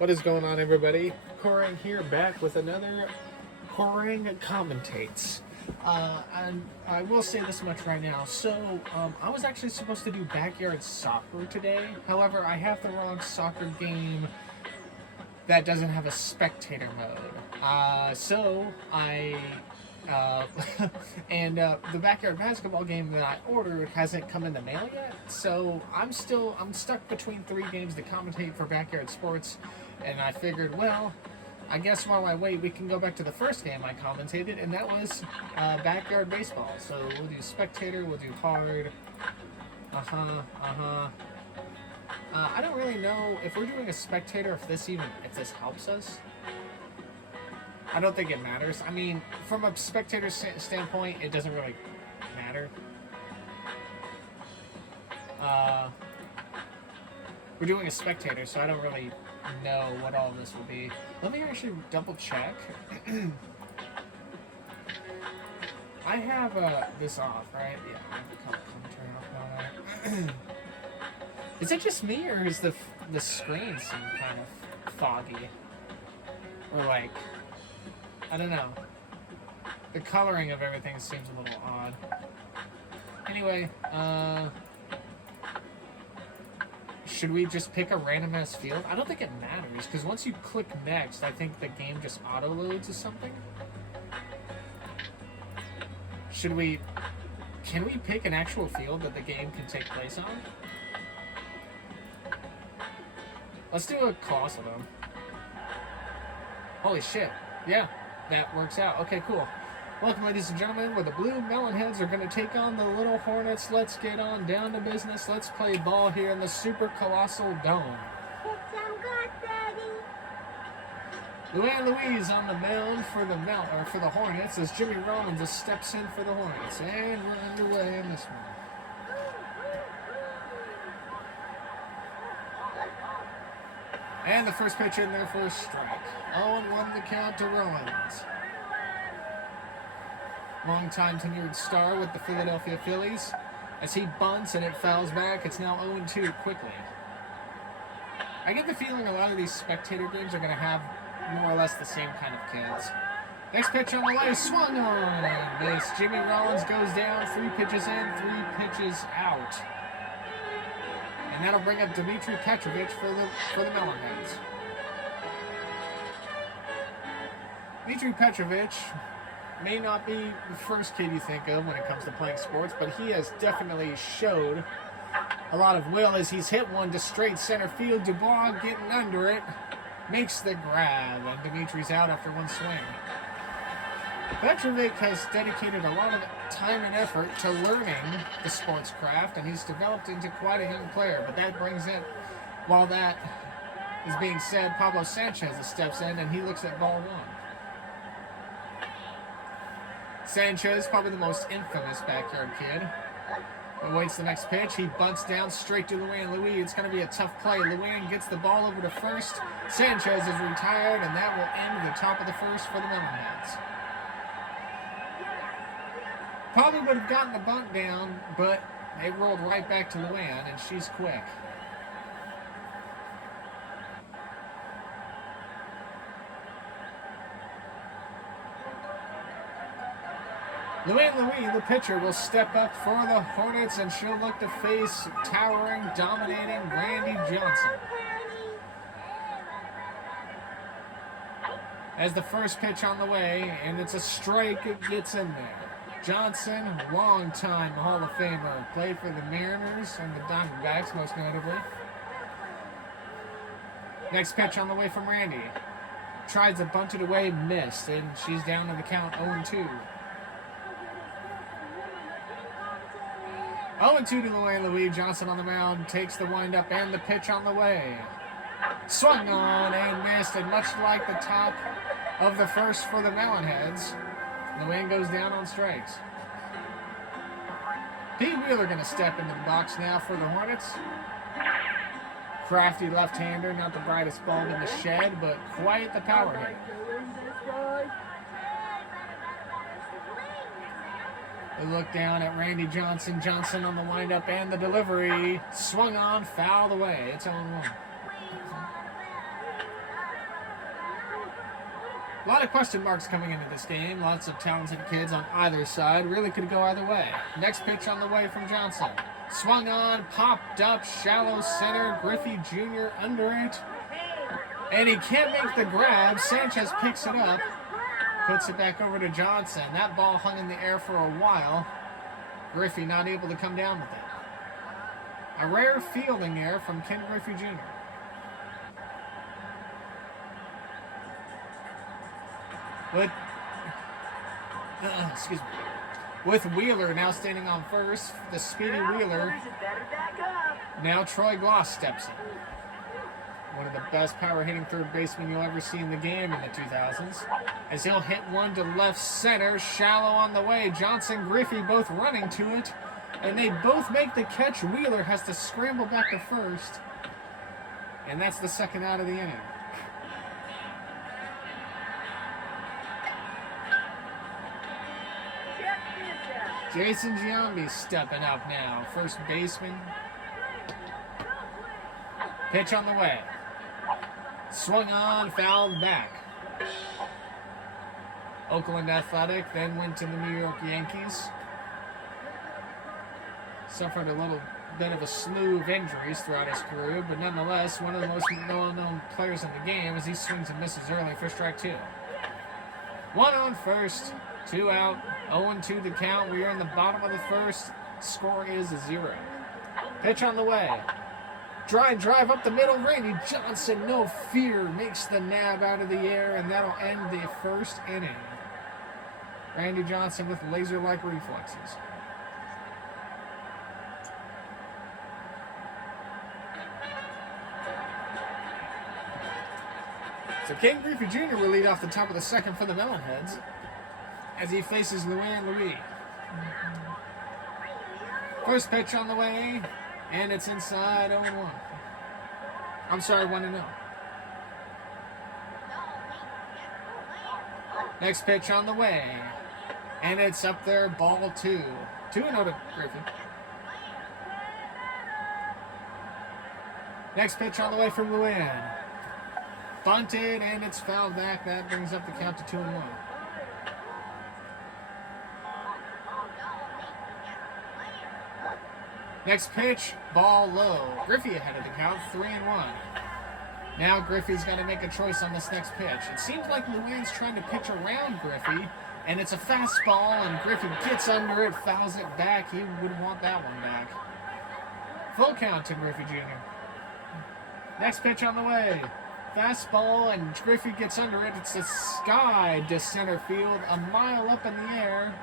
What is going on, everybody? Corang here, back with another Corang Commentates. And I will say this much right now. So, I was actually supposed to do backyard soccer today. However, I have the wrong soccer game that doesn't have a spectator mode. The backyard basketball game that I ordered hasn't come in the mail yet. So I'm stuck between three games to commentate for backyard sports. And I figured, well, I guess while I wait, we can go back to the first game I commentated, and that was backyard baseball. So we'll do spectator, we'll do hard. I don't really know if we're doing a spectator, if this helps us. I don't think it matters. I mean, from a spectator standpoint, it doesn't really matter. We're doing a spectator, so I don't really know what all this will be. Let me actually double check. I have this off, right? Yeah, I have the commentary off now. Is it just me, or is the screen seem kind of foggy? Or like, I don't know. The coloring of everything seems a little odd. Anyway, should we just pick a random ass field? I don't think it matters, because once you click next, I think the game just auto-loads or something. Can we pick an actual field that the game can take place on? Let's do a colossal though. Holy shit. Yeah, that works out. Okay, cool. Welcome, ladies and gentlemen, where the blue Melonheads are going to take on the little Hornets. Let's get on down to business. Let's play ball here in the super colossal dome. Luann Louise on the mound for the Hornets as Jimmy Rollins just steps in for the Hornets. And we're underway in this one. And the first pitch in there for a strike. 0-1 the count to Rollins. Long-time tenured star with the Philadelphia Phillies. As he bunts and it fouls back, it's now 0-2 quickly. I get the feeling a lot of these spectator games are going to have more or less the same kind of kids. Next pitch on the way, swung on and missed. Jimmy Rollins goes down, 3 pitches in, 3 pitches out. And that'll bring up Dmitry Petrovich for the Melonheads. Dmitry Petrovich may not be the first kid you think of when it comes to playing sports, but he has definitely showed a lot of will as he's hit one to straight center field. Dubois getting under it, makes the grab, and Dimitri's out after one swing. Petrovic has dedicated a lot of time and effort to learning the sports craft, and he's developed into quite a young player. But that brings in, while that is being said, Pablo Sanchez steps in and he looks at ball one. Sanchez, probably the most infamous backyard kid, awaits the next pitch. He bunts down straight to Luann Louis. It's going to be a tough play. Luann gets the ball over to first. Sanchez is retired, and that will end the top of the first for the Melonheads. Probably would have gotten the bunt down, but it rolled right back to Luann, and she's quick. Luann Louis, the pitcher, will step up for the Hornets, and she'll look to face towering, dominating Randy Johnson. As the first pitch on the way, and it's a strike, it gets in there. Johnson, long-time Hall of Famer, played for the Mariners and the Diamondbacks, most notably. Next pitch on the way from Randy. Tries to bunt it away, missed, and she's down to the count 0-2. 0-2 to Luann Louis. Johnson on the mound, takes the windup and the pitch on the way. Swung on and missed, and much like the top of the first for the Melonheads, Luann goes down on strikes. Pete Wheeler going to step into the box now for the Hornets. Crafty left-hander, not the brightest bulb in the shed, but quite the power hit. We look down at Randy Johnson. Johnson on the windup and the delivery. Swung on, fouled away. It's 0-1. A lot of question marks coming into this game. Lots of talented kids on either side. Really could go either way. Next pitch on the way from Johnson. Swung on, popped up, shallow center. Griffey Jr. under it. And he can't make the grab. Sanchez picks it up. Puts it back over to Johnson. That ball hung in the air for a while. Griffey not able to come down with it. A rare fielding error from Ken Griffey Jr. With Wheeler now standing on first, the speedy Wheeler. Now Troy Gloss steps in. One of the best power hitting third basemen you'll ever see in the game in the 2000s. As he'll hit one to left center, shallow on the way. Johnson, Griffey both running to it. And they both make the catch. Wheeler has to scramble back to first. And that's the second out of the inning. Jason Giambi stepping up now. First baseman. Pitch on the way. Swung on, fouled back. Oakland Athletic then went to the New York Yankees. Suffered a little bit of a slew of injuries throughout his career, but nonetheless, one of the most well-known players in the game as he swings and misses early for strike two. One on first, two out, 0-2 to count. We are in the bottom of the first. Score is 0. Pitch on the way. Dry drive up the middle. Randy Johnson, no fear, makes the nab out of the air, and that'll end the first inning. Randy Johnson with laser-like reflexes. So Ken Griffey Jr. will lead off the top of the second for the Melonheads as he faces Luann Louis. First pitch on the way, and it's inside 0-1. I'm sorry, 1-0. Next pitch on the way, and it's up there, ball 2. 2-0 to Griffey. Next pitch on the way from Luann. Bunted, and it's fouled back. That brings up the count to 2-1. Next pitch, ball low. Griffey ahead of the count, 3-1. Now Griffey's got to make a choice on this next pitch. It seems like Luann's trying to pitch around Griffey, and it's a fastball, and Griffey gets under it, fouls it back. He would want that one back. Full count to Griffey Jr. Next pitch on the way. Fastball, and Griffey gets under it. It's a sky to center field, a mile up in the air.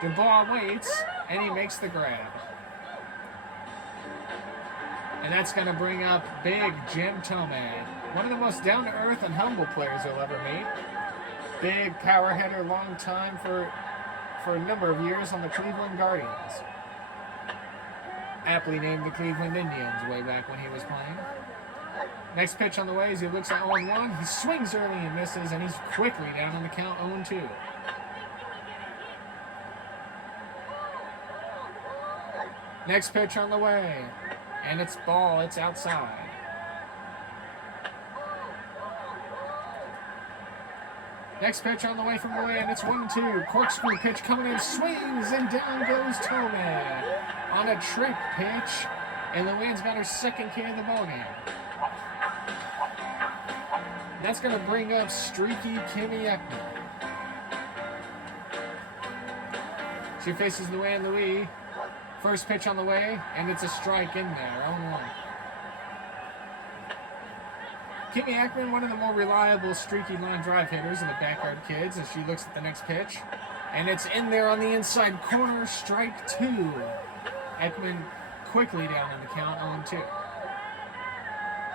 Dubois waits, and he makes the grab. And that's going to bring up big Jim Tomei, one of the most down-to-earth and humble players you'll ever meet. Big power hitter, long time for a number of years on the Cleveland Guardians. Aptly named the Cleveland Indians way back when he was playing. Next pitch on the way as he looks at 0-1. He swings early and misses, and he's quickly down on the count 0-2. Next pitch on the way. And it's ball. It's outside. Next pitch on the way from Luann. It's 1-2. Corkscrew pitch coming in. Swings, and down goes Tomei on a trick pitch. And Luann's got her second K of the ballgame. That's going to bring up streaky Kimmy Ekman. She faces Luann Louis. First pitch on the way, and it's a strike in there, 0-1. Kimmy Ekman, one of the more reliable streaky line drive hitters in the Backyard Kids, as she looks at the next pitch. And it's in there on the inside corner, strike 2. Ekman quickly down on the count, 0-2.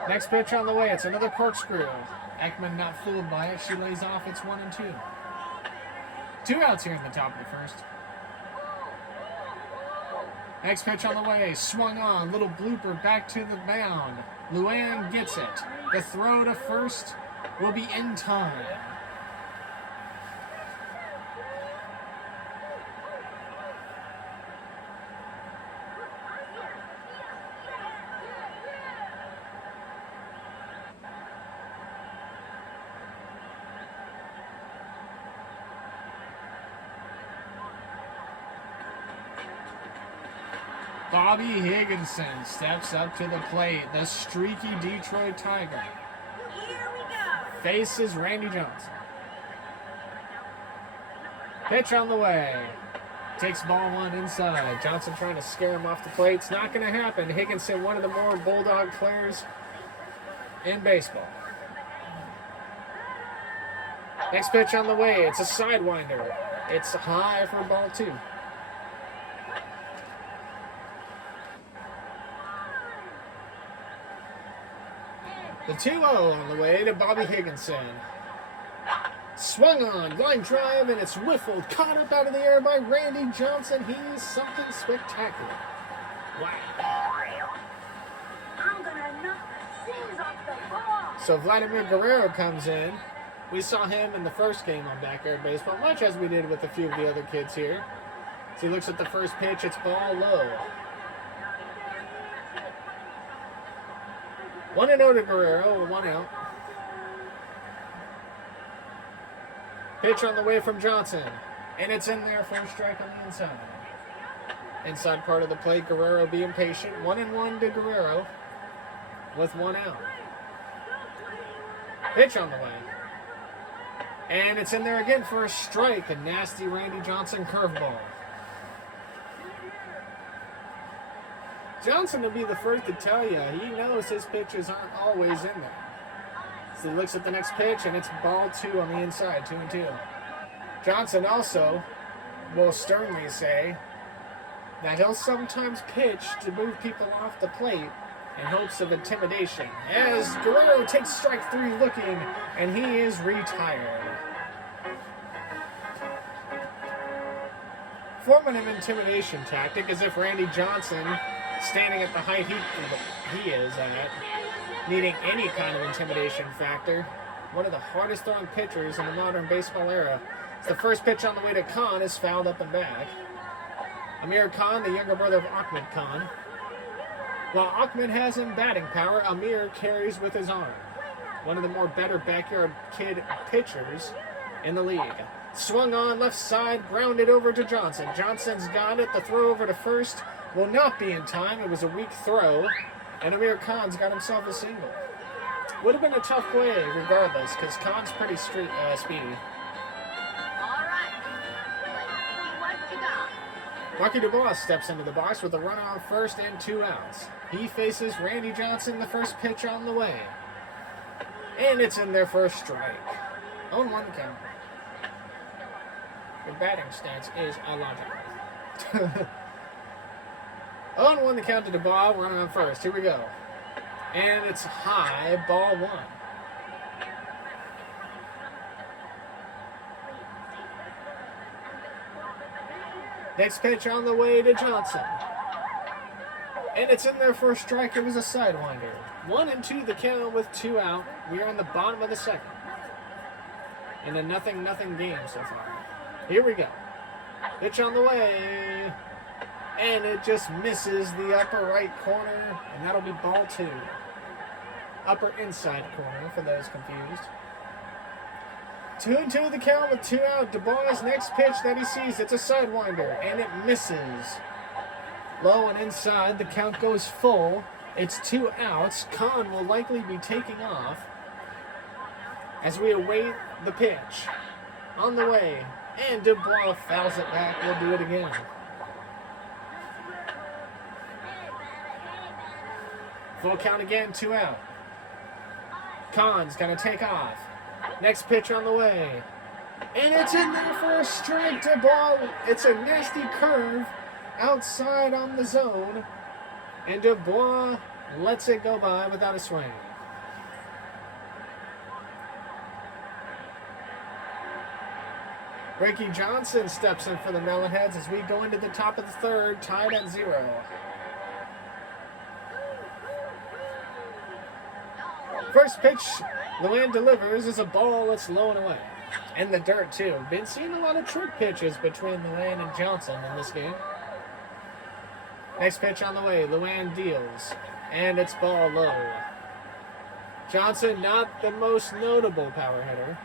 Next pitch on the way, it's another corkscrew. Ekman not fooled by it, she lays off, it's 1-2. 2 outs here in the top of the first. Next pitch on the way, swung on, little blooper back to the mound. Luann gets it. The throw to first will be in time. Bobby Higginson steps up to the plate. The streaky Detroit Tiger faces Randy Johnson. Pitch on the way. Takes ball one inside. Johnson trying to scare him off the plate. It's not going to happen. Higginson, one of the more bulldog players in baseball. Next pitch on the way. It's a sidewinder. It's high for ball two. The 2-0 on the way to Bobby Higginson. Swung on, line drive, and it's whiffled, caught up out of the air by Randy Johnson. He's something spectacular. Wow. I'm gonna knock the seams off the ball. So Vladimir Guerrero comes in. We saw him in the first game on Backyard Baseball, much as we did with a few of the other kids here. So he looks at the first pitch, it's ball low. 1-0 to Guerrero, 1 out. Pitch on the way from Johnson, and it's in there for a strike on the inside. Inside part of the plate, Guerrero being patient. 1-1 to Guerrero with 1 out. Pitch on the way. And it's in there again for a strike, a nasty Randy Johnson curveball. Johnson will be the first to tell you, he knows his pitches aren't always in there. So he looks at the next pitch, and it's ball 2 on the inside, 2-2. Johnson also will sternly say that he'll sometimes pitch to move people off the plate in hopes of intimidation. As Guerrero takes strike 3 looking, and he is retired. Form of intimidation tactic, as if Randy Johnson, standing at the height he is at, needing any kind of intimidation factor. One of the hardest throwing pitchers in the modern baseball era. It's the first pitch on the way to Khan is fouled up and back. Amir Khan, the younger brother of Ahmed Khan. While Ahmed has in batting power, Amir carries with his arm. One of the more better backyard kid pitchers in the league. Swung on left side, grounded over to Johnson. Johnson's got it. The throw over to first will not be in time. It was a weak throw. And Amir Khan's got himself a single. Would have been a tough play regardless, because Khan's pretty speedy. All right. What you got? Marky Dubois steps into the box with a run on first and 2 outs. He faces Randy Johnson, the first pitch on the way. And it's in there for a strike. 0-1 count. Your batting stance is illogical. 0-1 the count to Dubois, running on first. Here we go. And it's high, ball 1. Next pitch on the way to Johnson. And it's in there for a strike. It was a sidewinder. 1-2 the count with 2 out. We are in the bottom of the second. In a 0-0 game so far. Here we go. Pitch on the way. And it just misses the upper right corner. And that'll be ball 2. Upper inside corner for those confused. 2-2 the count with 2 out. Dubois' next pitch that he sees, it's a sidewinder. And it misses. Low and inside. The count goes full. It's 2 outs. Khan will likely be taking off as we await the pitch. On the way. And Dubois fouls it back. We'll do it again. Full count again, 2 out. Khan's going to take off. Next pitch on the way. And it's in there for a strike to ball. It's a nasty curve outside on the zone. And Dubois lets it go by without a swing. Ricky Johnson steps in for the Melonheads as we go into the top of the third, tied at 0. First pitch, Luann delivers is a ball that's low and away. In the dirt, too. Been seeing a lot of trick pitches between Luann and Johnson in this game. Next pitch on the way, Luann deals. And it's ball low. Johnson, not the most notable power hitter.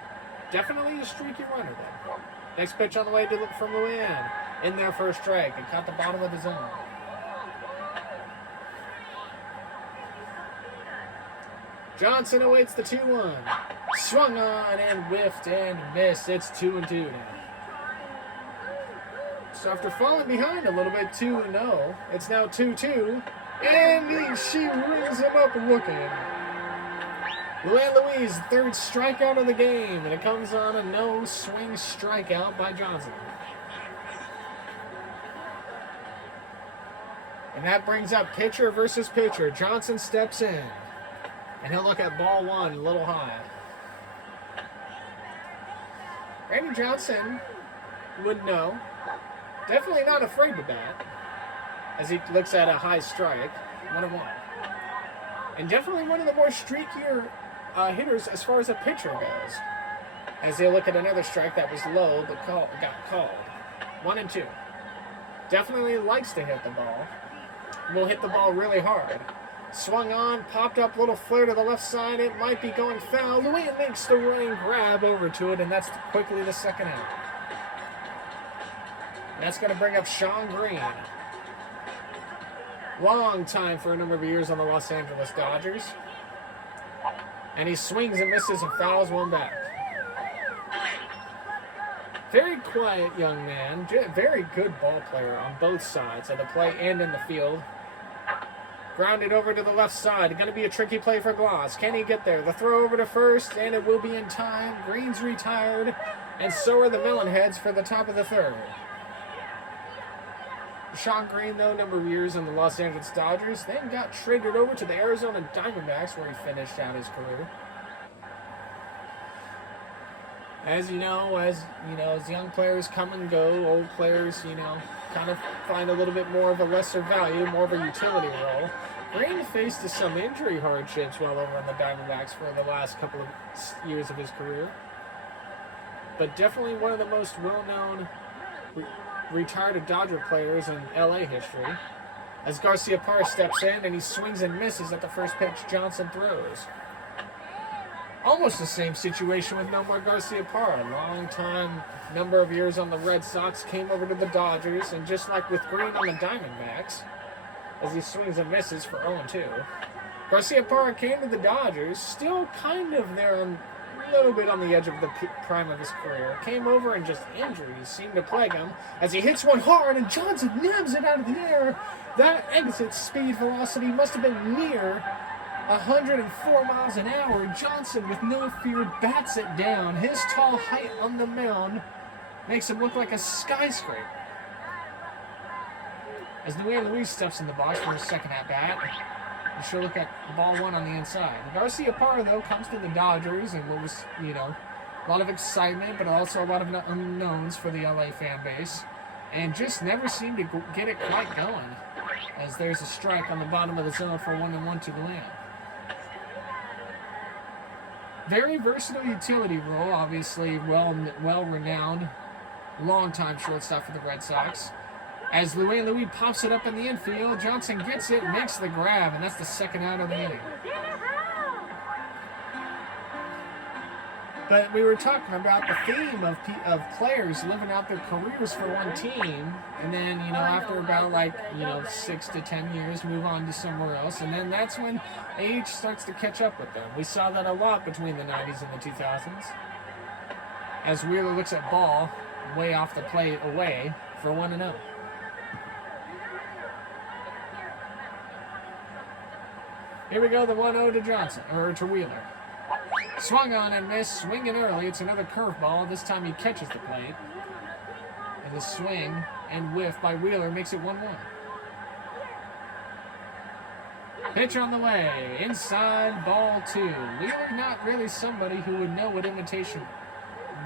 Definitely a streaky runner, though. Next pitch on the way from Luann. In there for a strike. It caught the bottom of the zone. Johnson awaits the 2-1. Swung on and whiffed and missed. It's 2-2 now. So after falling behind a little bit, 2-0, it's now 2-2. And she rings him up looking. Luann Louise, third strikeout of the game, and it comes on a no-swing strikeout by Johnson. And that brings up pitcher versus pitcher. Johnson steps in, and he'll look at ball one, a little high. Randy Johnson would know. Definitely not afraid to bat, as he looks at a high strike, 1-1. And definitely one of the more streakier hitters as far as a pitcher goes. As they look at another strike that was low but got called. 1-2. Definitely likes to hit the ball. Will hit the ball really hard. Swung on, popped up, little flare to the left side. It might be going foul. Luann makes the running grab over to it, and that's quickly the second out. That's going to bring up Sean Green. Long time for a number of years on the Los Angeles Dodgers. And he swings and misses and fouls one back. Very quiet young man. Very good ball player on both sides of the plate and in the field. Grounded over to the left side. Going to be a tricky play for Gloss. Can he get there? The throw over to first, and it will be in time. Green's retired, and so are the Melonheads for the top of the third. Sean Green, though, number of years in the Los Angeles Dodgers, then got traded over to the Arizona Diamondbacks, where he finished out his career. As young players come and go, old players, kind of find a little bit more of a lesser value, more of a utility role. Green faced some injury hardships while over on the Diamondbacks for the last couple of years of his career. But definitely one of the most well-known retired Dodger players in LA history, as Garciaparra steps in and he swings and misses at the first pitch Johnson throws. Almost the same situation with Nomar Garciaparra. Long time, number of years on the Red Sox, came over to the Dodgers, and just like with Green on the Diamondbacks, as he swings and misses for 0-2, Garciaparra came to the Dodgers, still kind of there on a little bit on the edge of the prime of his career. Came over and just injuries seemed to plague him as he hits one hard and Johnson nabs it out of the air. That exit speed velocity must have been near 104 miles an hour. Johnson, with no fear, bats it down. His tall height on the mound makes him look like a skyscraper. As Luann Louise steps in the box for his second at-bat, she'll look at ball one on the inside. Garciaparra, though, comes to the Dodgers and was, a lot of excitement, but also a lot of unknowns for the LA fan base, and just never seemed to get it quite going, as there's a strike on the bottom of the zone for 1-1 to Luann. Very versatile utility role, obviously well-renowned, long-time shortstop for the Red Sox. As Luann Louise pops it up in the infield, Johnson gets it, makes the grab, and that's the second out of the inning. But we were talking about the theme of players living out their careers for one team, and then, after about 6 to 10 years, move on to somewhere else, and then that's when age starts to catch up with them. We saw that a lot between the 90s and the 2000s. As Wheeler looks at ball, way off the plate away for 1-0. Here we go, the 1-0 to Johnson, or to Wheeler. Swung on and missed, swinging early. It's another curveball. This time he catches the plate. And the swing and whiff by Wheeler makes it 1-1. Pitch on the way. Inside, ball 2. Wheeler not really somebody who would know what intimidation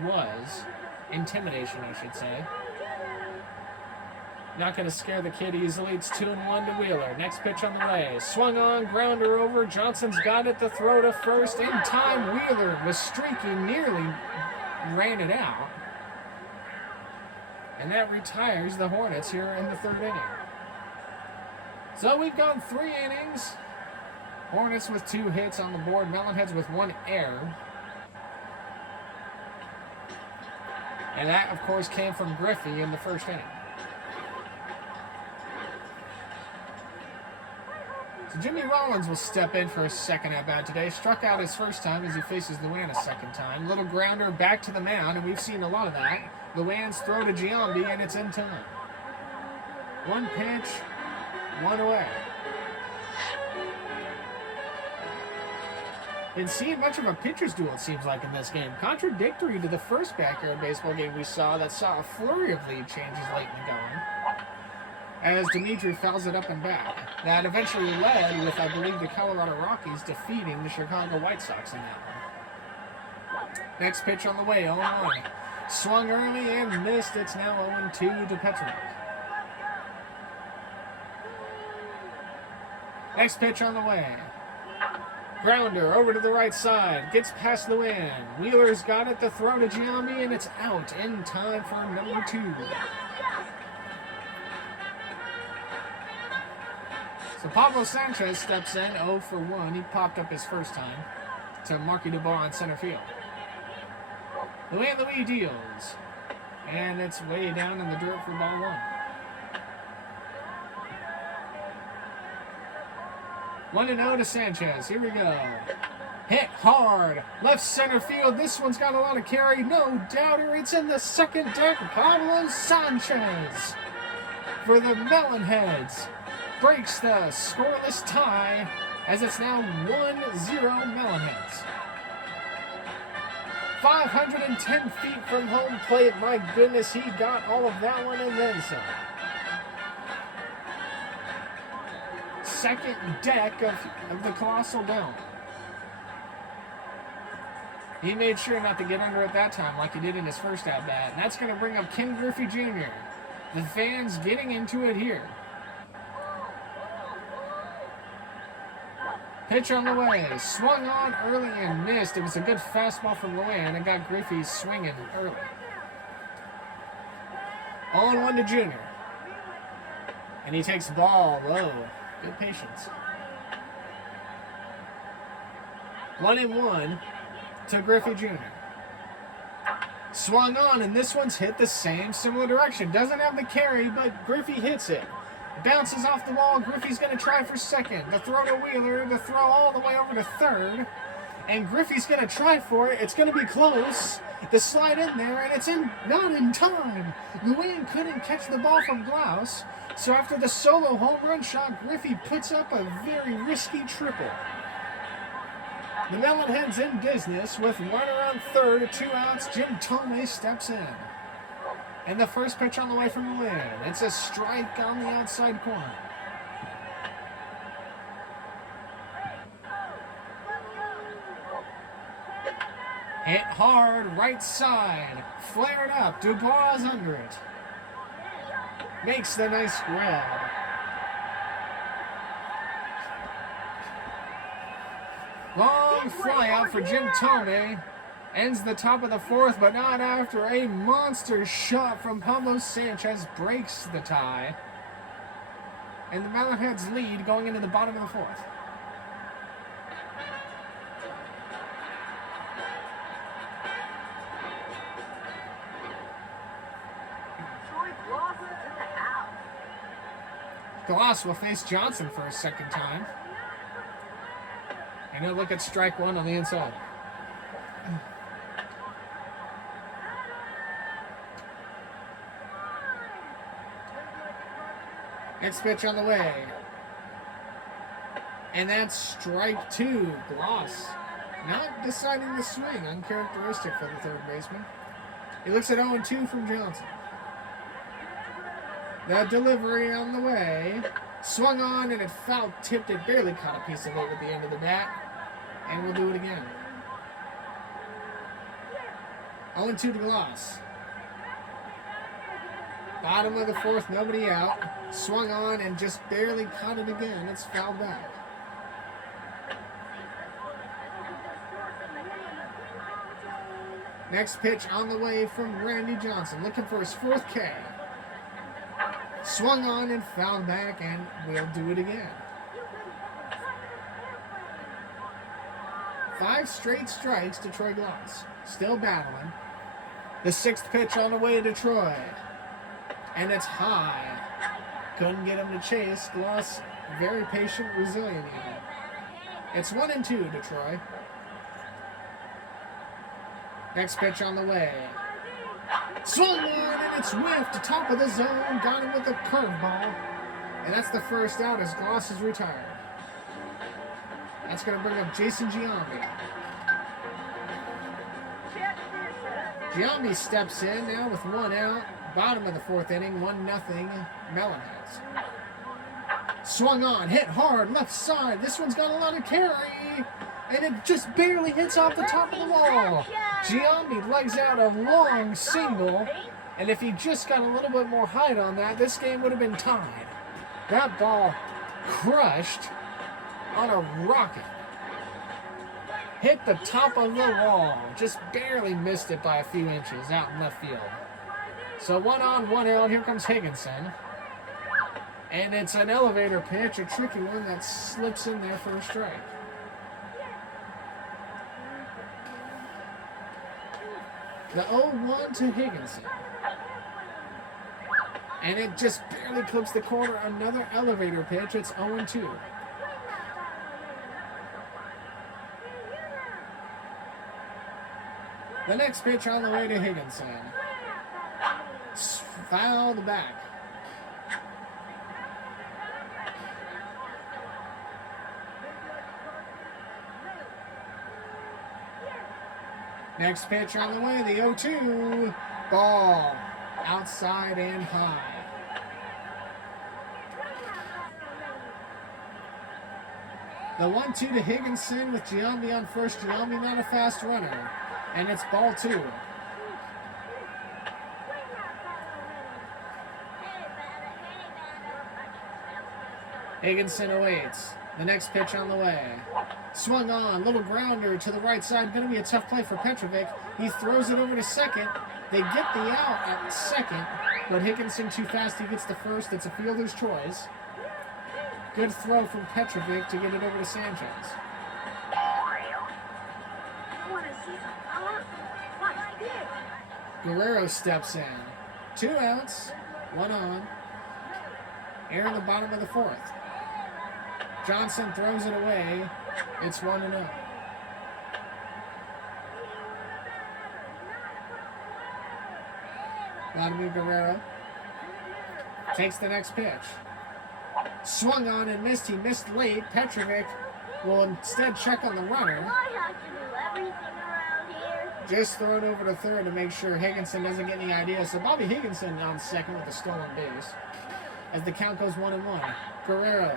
was. Intimidation, I should say. Not going to scare the kid easily. It's 2-1 to Wheeler. Next pitch on the way. Swung on, grounder over. Johnson's got it to throw to first. In time, Wheeler was streaking, nearly ran it out. And that retires the Hornets here in the third inning. So we've gone 3 innings. Hornets with 2 hits on the board. Melonheads with 1 error. And that, of course, came from Griffey in the first inning. So Jimmy Rollins will step in for a second at bat today. Struck out his first time as he faces Luan a second time. Little grounder back to the mound, and we've seen a lot of that. Luan's throw to Giambi, and it's in time. One pitch, one away. Been seeing much of a pitcher's duel, it seems like, in this game. Contradictory to the first backyard baseball game we saw that saw a flurry of lead changes late in the going, as Dimitri fouls it up and back. That eventually led with, I believe, the Colorado Rockies defeating the Chicago White Sox in that one. Next pitch on the way, 0-1. Swung early and missed. It's now 0-2 to Petrovic. Next pitch on the way. Grounder over to the right side. Gets past Luan. Wheeler's got it. The throw to Giambi, and it's out in time for number 2. So Pablo Sanchez steps in 0 for 1. He popped up his first time to Marky DeBar in center field. Luan deals. And it's way down in the dirt for ball 1. 1-0 to Sanchez. Here we go. Hit hard. Left center field. This one's got a lot of carry. No doubter. It's in the second deck. Pablo Sanchez for the Melonheads breaks the scoreless tie as it's now 1-0 Melonheads. 510 feet from home plate. My goodness, he got all of that one and then some. Second deck of the Colossal Dome. He made sure not to get under it that time like he did in his first at-bat. And that's going to bring up Ken Griffey Jr. The fans getting into it here. Pitch on the way. Swung on early and missed. It was a good fastball from Luan and got Griffey swinging early. 0-1 to Jr. And he takes the ball low. Good patience. 1-1 to Griffey Jr. Swung on, and this one's hit the same similar direction. Doesn't have the carry, but Griffey hits it. Bounces off the wall. Griffey's going to try for second. The throw to Wheeler. The throw all the way over to third. And Griffey's going to try for it. It's going to be close. The slide in there, and it's not in time. Luan couldn't catch the ball from Glaus. So after the solo home run shot, Griffey puts up a very risky triple. The Melonheads in business with runner on third, 2 outs. Jim Thome steps in. And the first pitch on the way from Luan. It's a strike on the outside corner. Hit hard, right side. Flared up. Dubois under it. Makes the nice grab. Long fly out for Jim Thome. Ends the top of the 4th, but not after a monster shot from Pablo Sanchez breaks the tie. And the Melonheads lead going into the bottom of the 4th. Glaus will face Johnson for a second time. And he'll look at strike 1 on the inside. Next pitch on the way. And that's strike 2. Glaus not deciding to swing. Uncharacteristic for the third baseman. He looks at 0-2 from Johnson. That delivery on the way. Swung on and it foul tipped it. Barely caught a piece of it with the end of the bat. And we'll do it again. 0-2 to Glaus. Bottom of the 4th, nobody out. Swung on and just barely caught it again. It's fouled back. Next pitch on the way from Randy Johnson. Looking for his 4th K. Swung on and fouled back, and we'll do it again. 5 straight strikes to Troy Glaus. Still battling. The 6th pitch on the way to Troy. And it's high. Couldn't get him to chase. Glaus Very patient, resilient even. It's 1-2 to Troy. Next pitch on the way. Swung on and it's whiffed to top of the zone. Got him with a curveball. And that's the first out as Gloss is retired. That's going to bring up Jason Giambi. Giambi steps in now with 1 out. Bottom of the 4th inning, 1-0 Melonheads. Swung on, hit hard, left side. This one's got a lot of carry. And it just barely hits off the top of the wall. Giambi legs out a long single. And if he just got a little bit more height on that, this game would have been tied. That ball crushed on a rocket. Hit the top of the wall. Just barely missed it by a few inches out in left field. So 1 on, 1 out. Here comes Higginson. And it's an elevator pitch, a tricky one that slips in there for a strike. The 0-1 to Higginson. And it just barely clips the corner. Another elevator pitch. It's 0-2. The next pitch on the way to Higginson. Fouled back. Next pitch on the way, the 0-2. Ball outside and high. The 1-2 to Higginson with Giambi on first. Giambi not a fast runner. And it's ball 2. Higginson awaits. The next pitch on the way. Swung on, little grounder to the right side. Going to be a tough play for Petrovic. He throws it over to second. They get the out at second, but Higginson too fast. He gets the first. It's a fielder's choice. Good throw from Petrovic to get it over to Sanchez. Guerrero steps in. 2 outs, 1 on. Air in the bottom of the 4th. Johnson throws it away. It's 1-0. Vladimir Guerrero takes the next pitch. Swung on and missed. He missed late. Petrovic will instead check on the runner. Just throw it over to third to make sure Higginson doesn't get any ideas. So Bobby Higginson on second with a stolen base. As the count goes 1-1. Guerrero.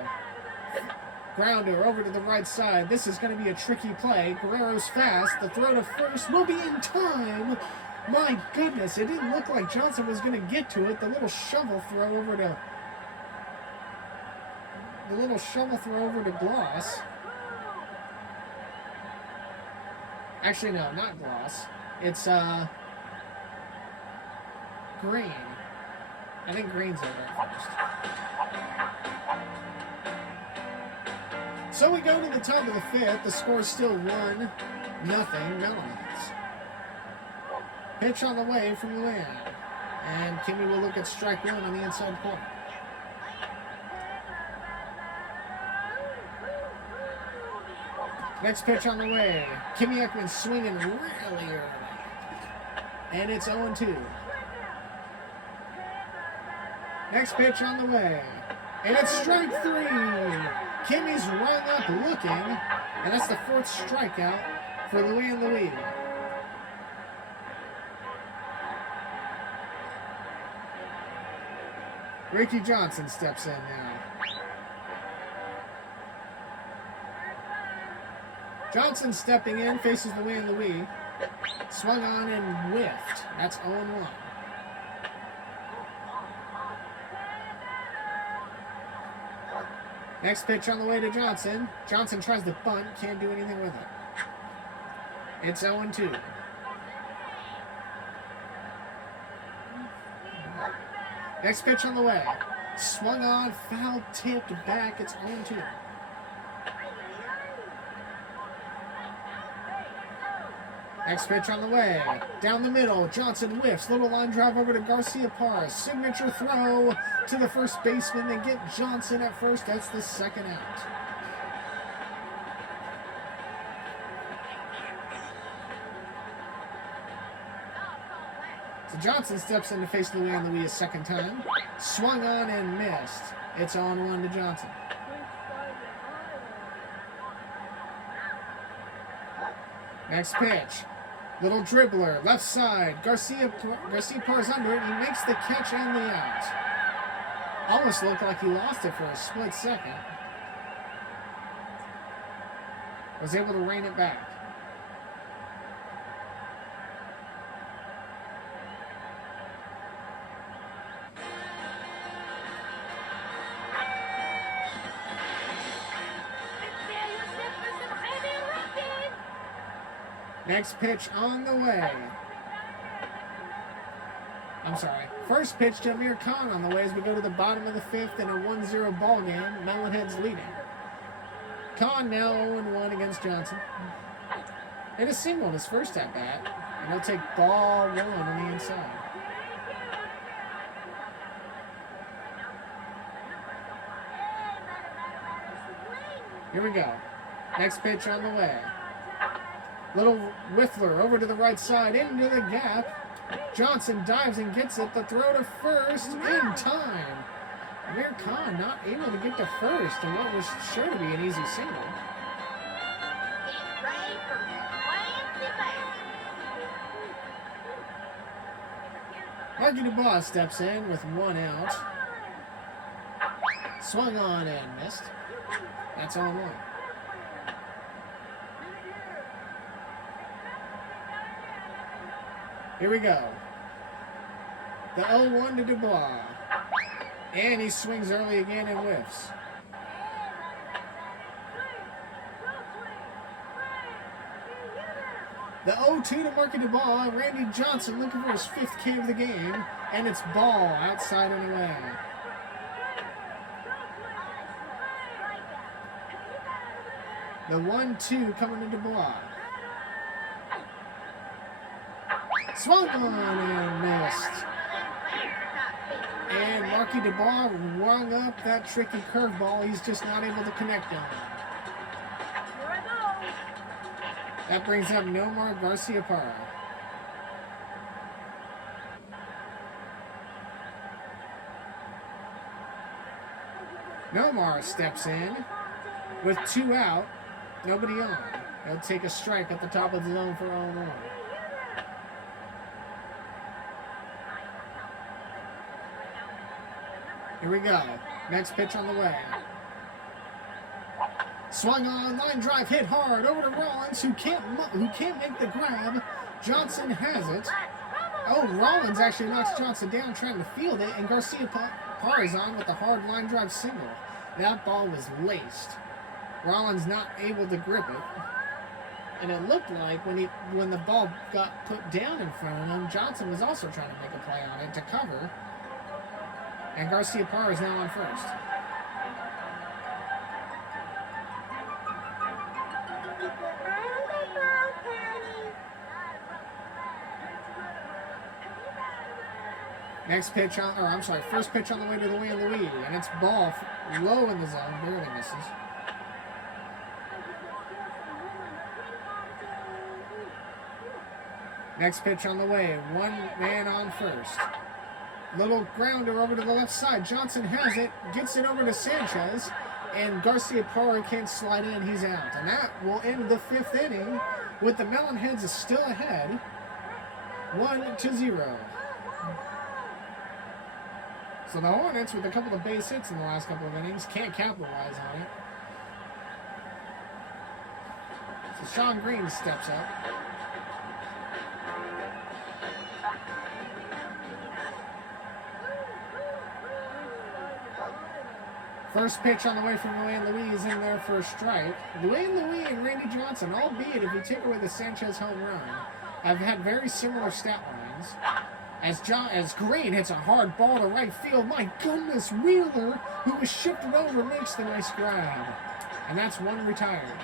Grounder over to the right side. This is going to be a tricky play. Guerrero's fast. The throw to first will be in time. My goodness, it didn't look like Johnson was going to get to it. The little shovel throw over to Gloss. Actually, no, not Gloss. It's Green. I think Green's over first. So we go to the top of the 5th. The score's still 1-0 Melonheads. Pitch on the way from Luan. And Kimmy will look at strike 1 on the inside corner. Next pitch on the way. Kimmy Ekman swinging really early. And it's 0-2. Next pitch on the way. And it's strike 3. Kimmy's rung up looking. And that's the 4th strikeout for Luan Louis. Ricky Johnson steps in now. Johnson stepping in, faces Luan Louis. Swung on and whiffed. That's 0-1. Next pitch on the way to Johnson. Johnson tries to bunt, can't do anything with it. It's 0-2. Next pitch on the way. Swung on, foul tipped back. It's 0-2. Next pitch on the way. Down the middle. Johnson whiffs. Little line drive over to Garcia Parra. Signature throw to the first baseman. They get Johnson at first. That's the second out. So Johnson steps in to face Louis and Louis a second time. Swung on and missed. It's on 1 to Johnson. Next pitch. Little dribbler, left side. Garcia Parra's under it. He makes the catch and the out. Almost looked like he lost it for a split second. Was able to rein it back. Next pitch on the way. I'm sorry. First pitch to Amir Khan on the way as we go to the bottom of the 5th in a 1-0 ball game. Melonheads leading. Khan now 0-1 against Johnson. Hit a single in his first at bat, and he'll take ball 1 on the inside. Here we go. Next pitch on the way. Little whiffler over to the right side, into the gap. Johnson dives and gets it. The throw to first in time. Amir Khan not able to get to first in what was sure to be an easy single. Marky Dubois steps in with 1 out. Swung on and missed. That's all 1. Here we go. The 0-1 to Dubois. And he swings early again and whiffs. The 0-2 to Marky Dubois. Randy Johnson looking for his 5th K of the game. And it's ball outside and away. The 1-2 coming to Dubois. Swung on and missed. And Marky Dubois rung up that tricky curveball. He's just not able to connect on. That brings up Nomar Garcia Parra. Nomar steps in with 2 out, nobody on. He'll take a strike at the top of the zone for 0-1. Here we go. Next pitch on the way. Swung on, line drive, hit hard over to Rollins, who can't make the grab. Johnson has it. Oh, Rollins actually knocks Johnson down trying to field it, and Garcia Parra's on with a hard line drive single. That ball was laced. Rollins not able to grip it. And it looked like when the ball got put down in front of him, Johnson was also trying to make a play on it to cover. And Garcia Parra is now on first. Next pitch first pitch on the way to Louis and Louis, and it's ball low in the zone, barely misses. Next pitch on the way, 1 man on first. Little grounder over to the left side. Johnson has it, gets it over to Sanchez, and Garcia Parra can't slide in. He's out. And that will end the 5th inning with the Melonheads still ahead, 1-0. So the Hornets, with a couple of base hits in the last couple of innings, can't capitalize on it. So Sean Green steps up. First pitch on the way from Louis and Louis is in there for a strike. Louis and Randy Johnson, albeit if you take away the Sanchez home run, have had very similar stat lines. As Green hits a hard ball to right field, my goodness, Wheeler, who was shifted over, makes the nice grab. And that's 1 retired.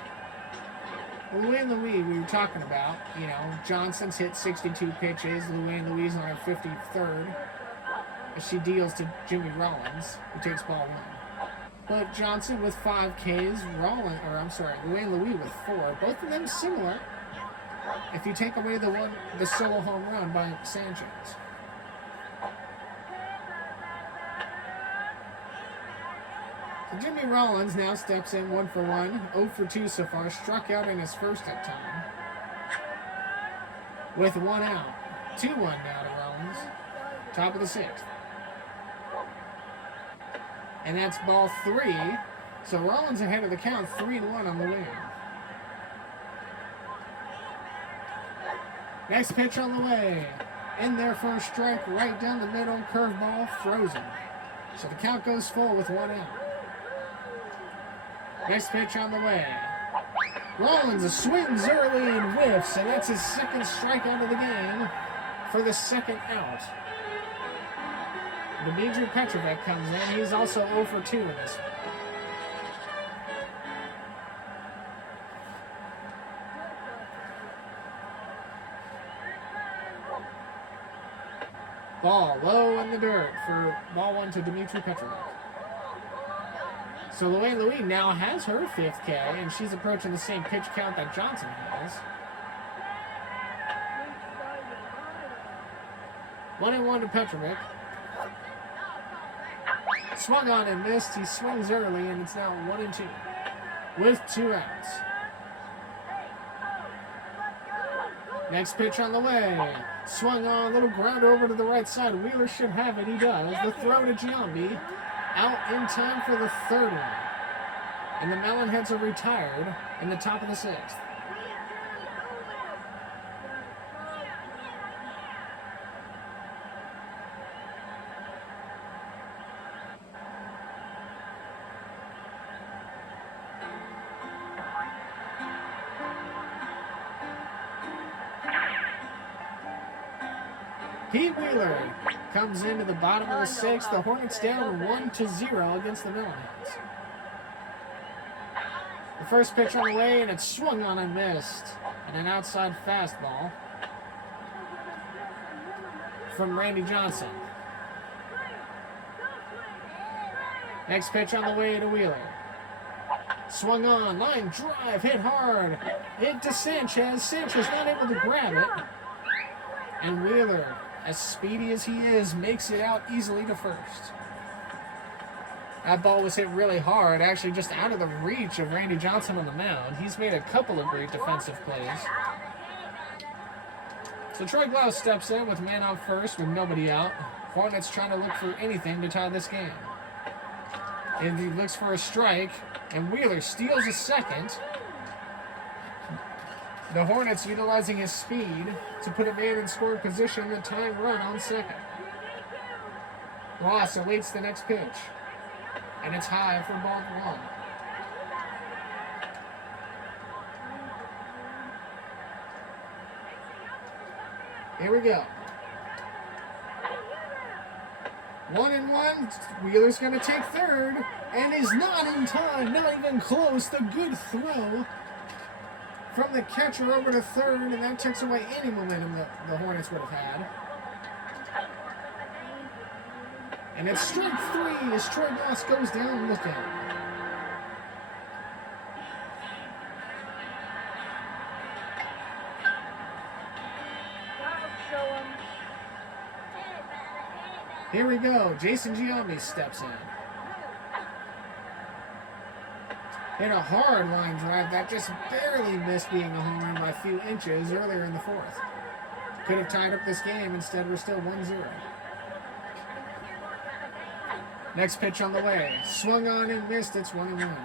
Louis we were talking about, you know, Johnson's hit 62 pitches. Louis on her 53rd as she deals to Jimmy Rollins, who takes ball 1. But Johnson with 5 Ks, Louis with 4. Both of them similar. If you take away the solo home run by Sanchez. So Jimmy Rollins now steps in 1 for 1, 0 for 2 so far, struck out in his first at time. With 1 out. 2-1 now to Rollins. Top of the 6th. And that's ball 3. So Rollins ahead of the count, 3-1 on the wing. Next pitch on the way. In there for a strike, right down the middle, curveball, frozen. So the count goes full with 1 out. Next pitch on the way. Rollins swings early and whiffs, and that's his second strikeout of the game for the second out. Dmitry Petrovic comes in. He's also 0 for 2 in this one. Ball low in the dirt for ball 1 to Dmitry Petrovic. So Louis now has her 5th K, and she's approaching the same pitch count that Johnson has. 1-1 to Petrovic. Swung on and missed. He swings early, and it's now 1-2 with 2 outs. Next pitch on the way. Swung on, little ground over to the right side. Wheeler should have it. He does. The throw to Giambi. Out in time for the 3rd one. And the Melonheads are retired in the top of the 6th. Pete Wheeler comes into the bottom of the 6th. The Hornets down 1-0 against the Melonheads. The first pitch on the way, and it's swung on and missed. And an outside fastball from Randy Johnson. Next pitch on the way to Wheeler. Swung on, line drive, hit hard. Hit to Sanchez. Sanchez not able to grab it. And Wheeler, as speedy as he is, makes it out easily to first. That ball was hit really hard, actually just out of the reach of Randy Johnson on the mound. He's made a couple of great defensive plays. So Troy Glaus steps in with man on first with nobody out. Hornets trying to look for anything to tie this game. And he looks for a strike, and Wheeler steals a second. The Hornets utilizing his speed to put a man in scoring position, the tying run on second. Glaus awaits the next pitch. And it's high for ball 1. Here we go. 1-1. Wheeler's going to take 3rd. And is not in time. Not even close. The good throw from the catcher over to 3rd. And that takes away any momentum that the Hornets would have had. And it's strike 3 as Troy Glaus goes down. Look out. Here we go. Jason Giambi steps in. Hit a hard line drive that just barely missed being a home run by a few inches earlier in the 4th. Could have tied up this game. Instead, we're still 1-0. Next pitch on the way. Swung on and missed. It's 1-1.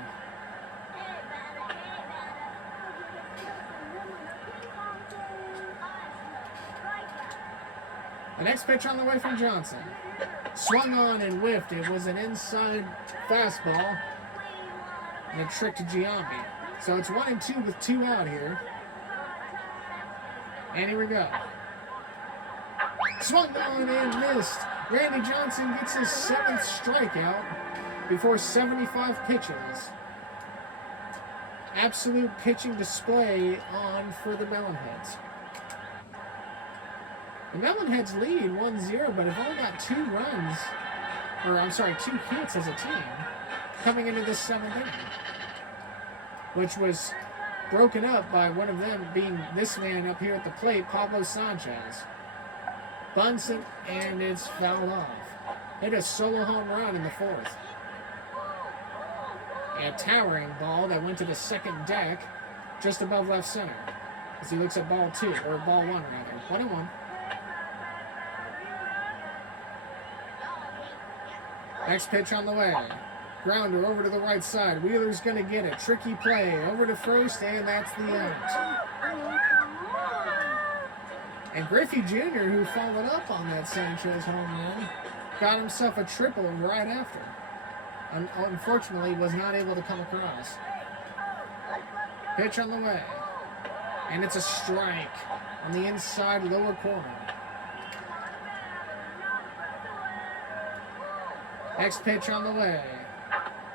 The next pitch on the way from Johnson. Swung on and whiffed. It was an inside fastball. And a trick to Giambi. So it's 1-2 with 2 out here. And here we go. Swung on and missed. Randy Johnson gets his 7th strikeout before 75 pitches. absolute pitching display on for the Melonheads. The Melonheads lead 1-0, but have only got 2 runs, or I'm sorry, 2 hits as a team coming into this 7th inning, which was broken up by one of them being this man up here at the plate, Pablo Sanchez. Bunts it, and it's fouled off. Hit a solo home run in the 4th. A towering ball that went to the second deck, just above left center, as he looks at ball 2, or ball 1 rather. 1-1. Next pitch on the way. Grounder over to the right side. Wheeler's going to get it. Tricky play over to first, and that's the out. And Griffey Jr., who followed up on that Sanchez home run, got himself a triple right after. Unfortunately, was not able to come across. Pitch on the way. And it's a strike on the inside lower corner. Next pitch on the way.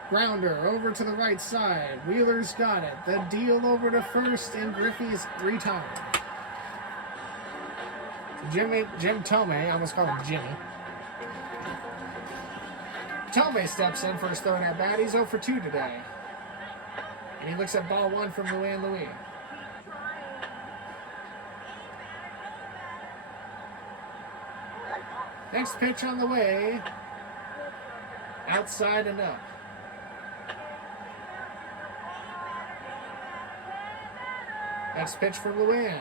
Grounder over to the right side. Wheeler's got it. The deal over to first, and Griffey's retired. Jim Tomei, I almost called him Jimmy. Tomei steps in for his third at bat. He's 0 for 2 today. And he looks at ball 1 from Louis. Next pitch on the way. Outside and up. Next pitch from Lewin.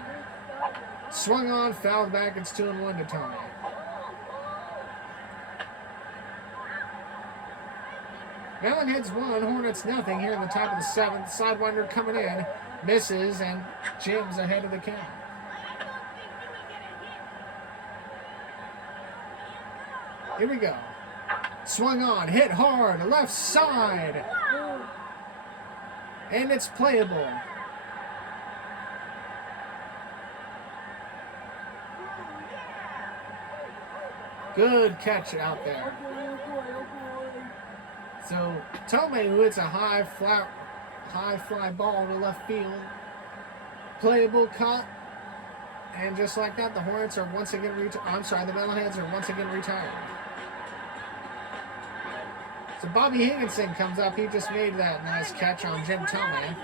Swung on, fouled back. It's 2-1 to Tomei. Melonheads 1, Hornets nothing here in the top of the 7th. Sidewinder coming in, misses, and Jim's ahead of the count. Here we go. Swung on, hit hard, left side. And it's playable. Good catch out there. So Tomei, who hits a high fly ball to left field, playable, caught, and just like that, the Hornets are once again the Melonheads are once again retired. So Bobby Higginson comes up. He just made that nice catch on Jim Tomei.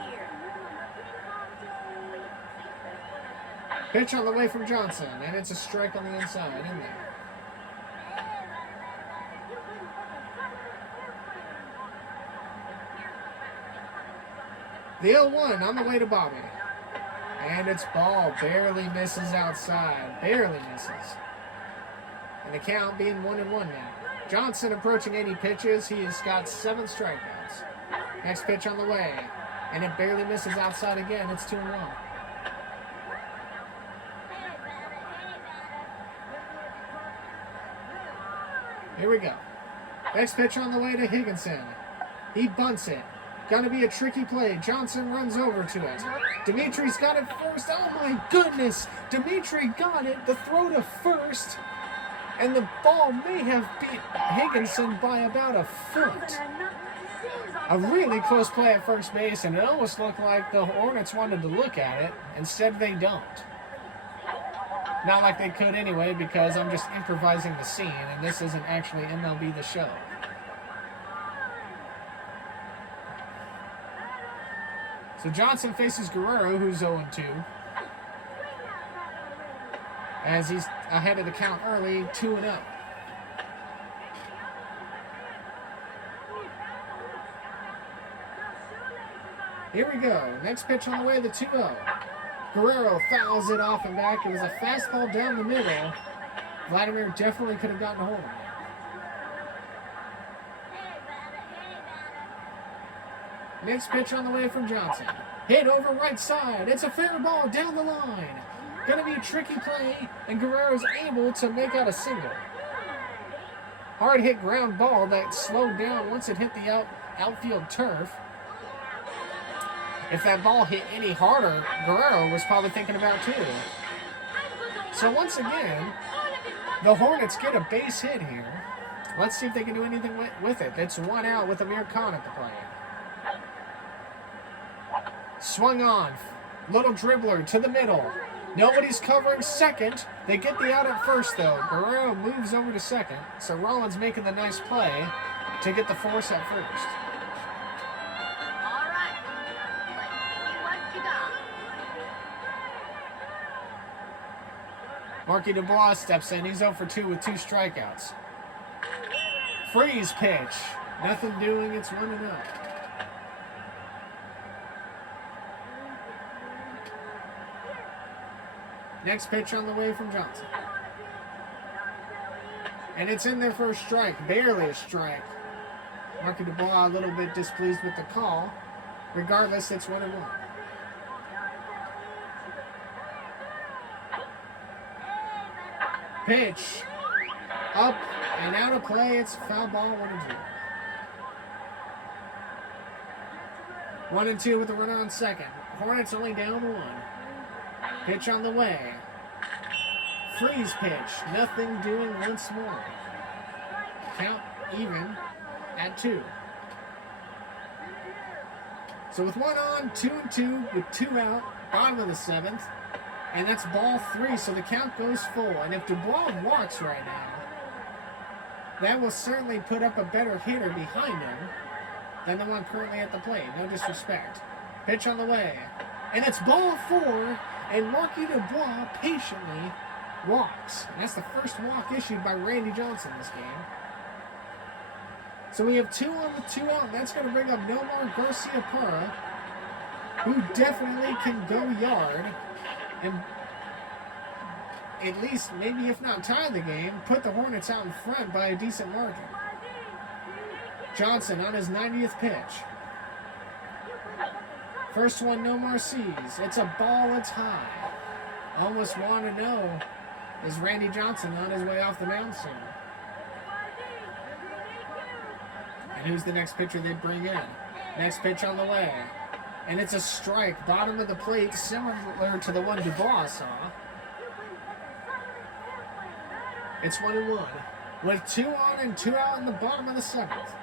Pitch on the way from Johnson, and it's a strike on the inside in there. The 0-1 on the way to Bobby. And it's ball. Barely misses outside. Barely misses. And the count being 1-1 now. Johnson approaching 80 pitches. He has got 7 strikeouts. Next pitch on the way. And it barely misses outside again. It's 2-1. Here we go. Next pitch on the way to Higginson. He bunts it. Gonna be a tricky play. Johnson runs over to it. Dimitri's got it first. Oh my goodness! Dimitri got it. The throw to first. And the ball may have beat Higginson by about a foot. A really close play at first base, and it almost looked like the Hornets wanted to look at it. Instead, they don't. Not like they could anyway, because I'm just improvising the scene, and this isn't actually MLB The Show. So Johnson faces Guerrero, who's 0-2. As he's ahead of the count early, 2-0. Here we go. Next pitch on the way, the 2-0. Guerrero fouls it off and back. It was a fastball down the middle. Vladimir definitely could have gotten a hold of it. Next pitch on the way from Johnson. Hit over right side. It's a fair ball down the line. Gonna be a tricky play, and Guerrero's able to make out a single. Hard hit ground ball that slowed down once it hit the outfield turf. If that ball hit any harder, Guerrero was probably thinking about too. So once again, the Hornets get a base hit here. Let's see if they can do anything with it. It's 1 out with Amir Khan at the plate. Swung on. Little dribbler to the middle. Nobody's covering second. They get the out at first, though. Guerrero moves over to second. So Rollins making the nice play to get the force at first. All right. Let's see what you got. Marky Dubois steps in. He's 0 for 2 with 2 strikeouts. Freeze pitch. Nothing doing. It's 1-0. Next pitch on the way from Johnson. And it's in there for a strike. Barely a strike. Marky Dubois a little bit displeased with the call. Regardless, it's 1-1. Pitch. Up and out of play. It's foul ball, 1-2. 1-2 with a runner on second. Hornets only down 1. Pitch on the way. Freeze pitch. Nothing doing once more. Count even at 2. So with 1 on, 2-2 with 2 out, bottom of the 7th. And that's ball 3, so the count goes full. And if Dubois walks right now, that will certainly put up a better hitter behind him than the one currently at the plate. No disrespect. Pitch on the way. And it's ball 4, and Marky Dubois patiently walks. And that's the first walk issued by Randy Johnson this game. So we have 2 on with 2 out, and that's going to bring up Nomar Garcia-Parra, who definitely can go yard and at least, maybe if not tie the game, put the Hornets out in front by a decent margin. Johnson on his 90th pitch. First one Nomar sees. It's a ball, it's high. Almost want to know, is Randy Johnson on his way off the mound soon? And who's the next pitcher they bring in? Next pitch on the way. And it's a strike, bottom of the plate, similar to the one Dubois saw. It's 1-1. With 2 on and 2 out in the bottom of the 7th.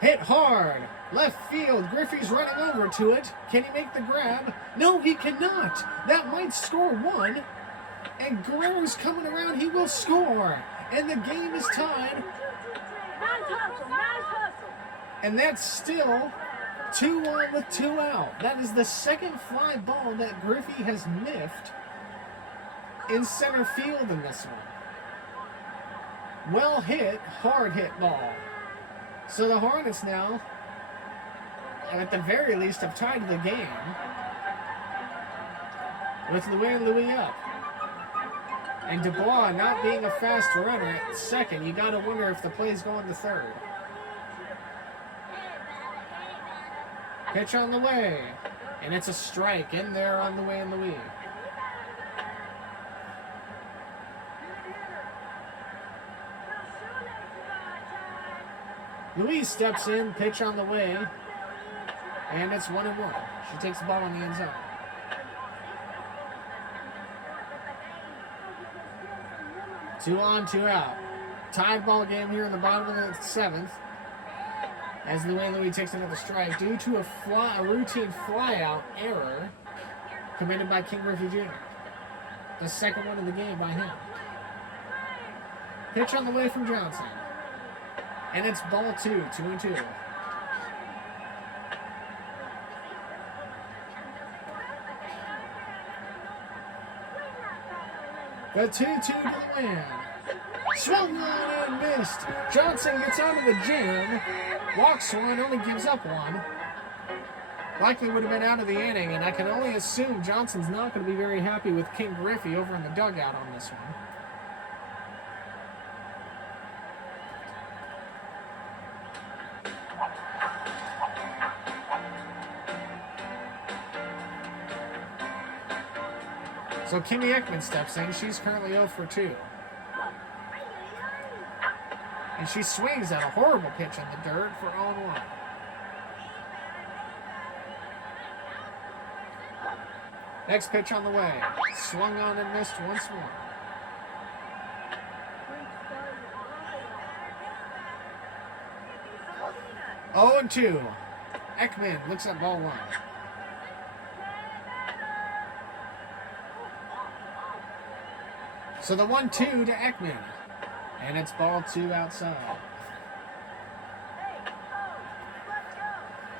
Hit hard. Left field. Griffey's running over to it. Can he make the grab? No, he cannot. That might score 1. And Guerrero's coming around. He will score. And the game is tied. And that's still 2 on with 2 out. That is the second fly ball that Griffey has miffed in center field in this one. Well hit, hard hit ball. So the Hornets now, at the very least, have tied the game with Louis up. And Dubois not being a fast runner at second, you got to wonder if the play's going to third. Pitch on the way, and it's a strike in there on the way in Louis. Louise steps in, pitch on the way, and it's 1-1. She takes the ball in the end zone. Two on, 2 out. Tied ball game here in the bottom of the 7th. As Louis takes another strike due to a routine flyout error committed by King Griffey Jr. The second one of the game by him. Pitch on the way from Johnson. And it's ball 2, 2-2. The 2-2 to the win. Swung on and missed. Johnson gets out of the jam. Walks 1, only gives up 1. Likely would have been out of the inning, and I can only assume Johnson's not going to be very happy with King Griffey over in the dugout on this one. So Kimmy Ekman steps in. She's currently 0 for 2. And she swings at a horrible pitch in the dirt for 0-1. Next pitch on the way. Swung on and missed once more. 0-2. Ekman looks at ball 1. So the 1-2 to Ekman. And it's ball 2 outside.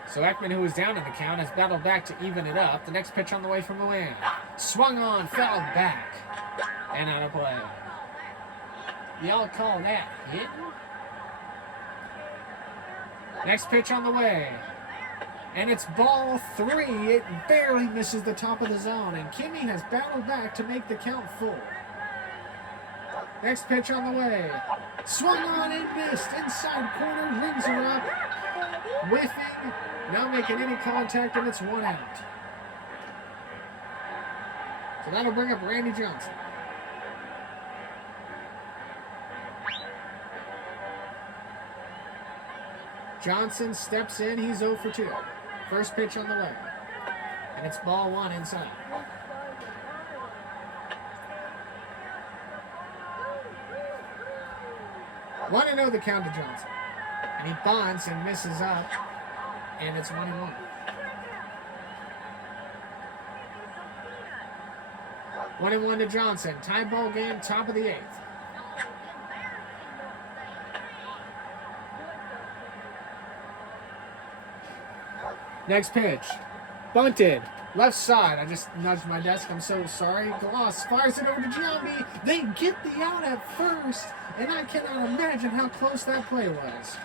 So Ekman, who was down in the count, has battled back to even it up. The next pitch on the way from the wing. Swung on, fouled back. And out of play. Y'all call that hit? Next pitch on the way. And it's ball 3. It barely misses the top of the zone. And Kimmy has battled back to make the count full. Next pitch on the way. Swung on and missed. Inside corner. Rings her up. Whiffing. Not making any contact, and it's 1 out. So that'll bring up Randy Johnson. Johnson steps in. He's 0 for 2. First pitch on the way. And it's ball 1 inside. One and 0 the count to Johnson. And he bunts and misses up. And it's 1-1. One and 1 to Johnson. Tie ball game, top of the 8th. Next pitch. Bunted. Left side. I just nudged my desk. I'm so sorry. Gloss fires it over to Giambi. They get the out at first. And I cannot imagine how close that play was.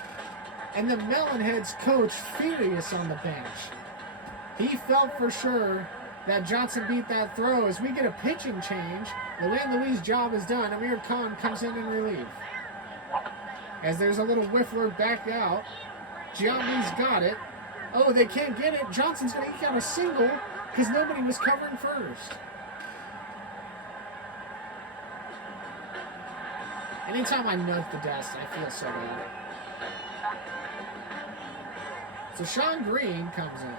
And the Melonheads coach furious on the bench. He felt for sure that Johnson beat that throw. As we get a pitching change, Luann Louise's job is done. Amir Khan comes in relief. As there's a little whiffler back out. Giambi's got it. Oh, they can't get it. Johnson's going to eke out a single because nobody was covering first. Anytime I nudge the desk, I feel so bad. So Sean Green comes in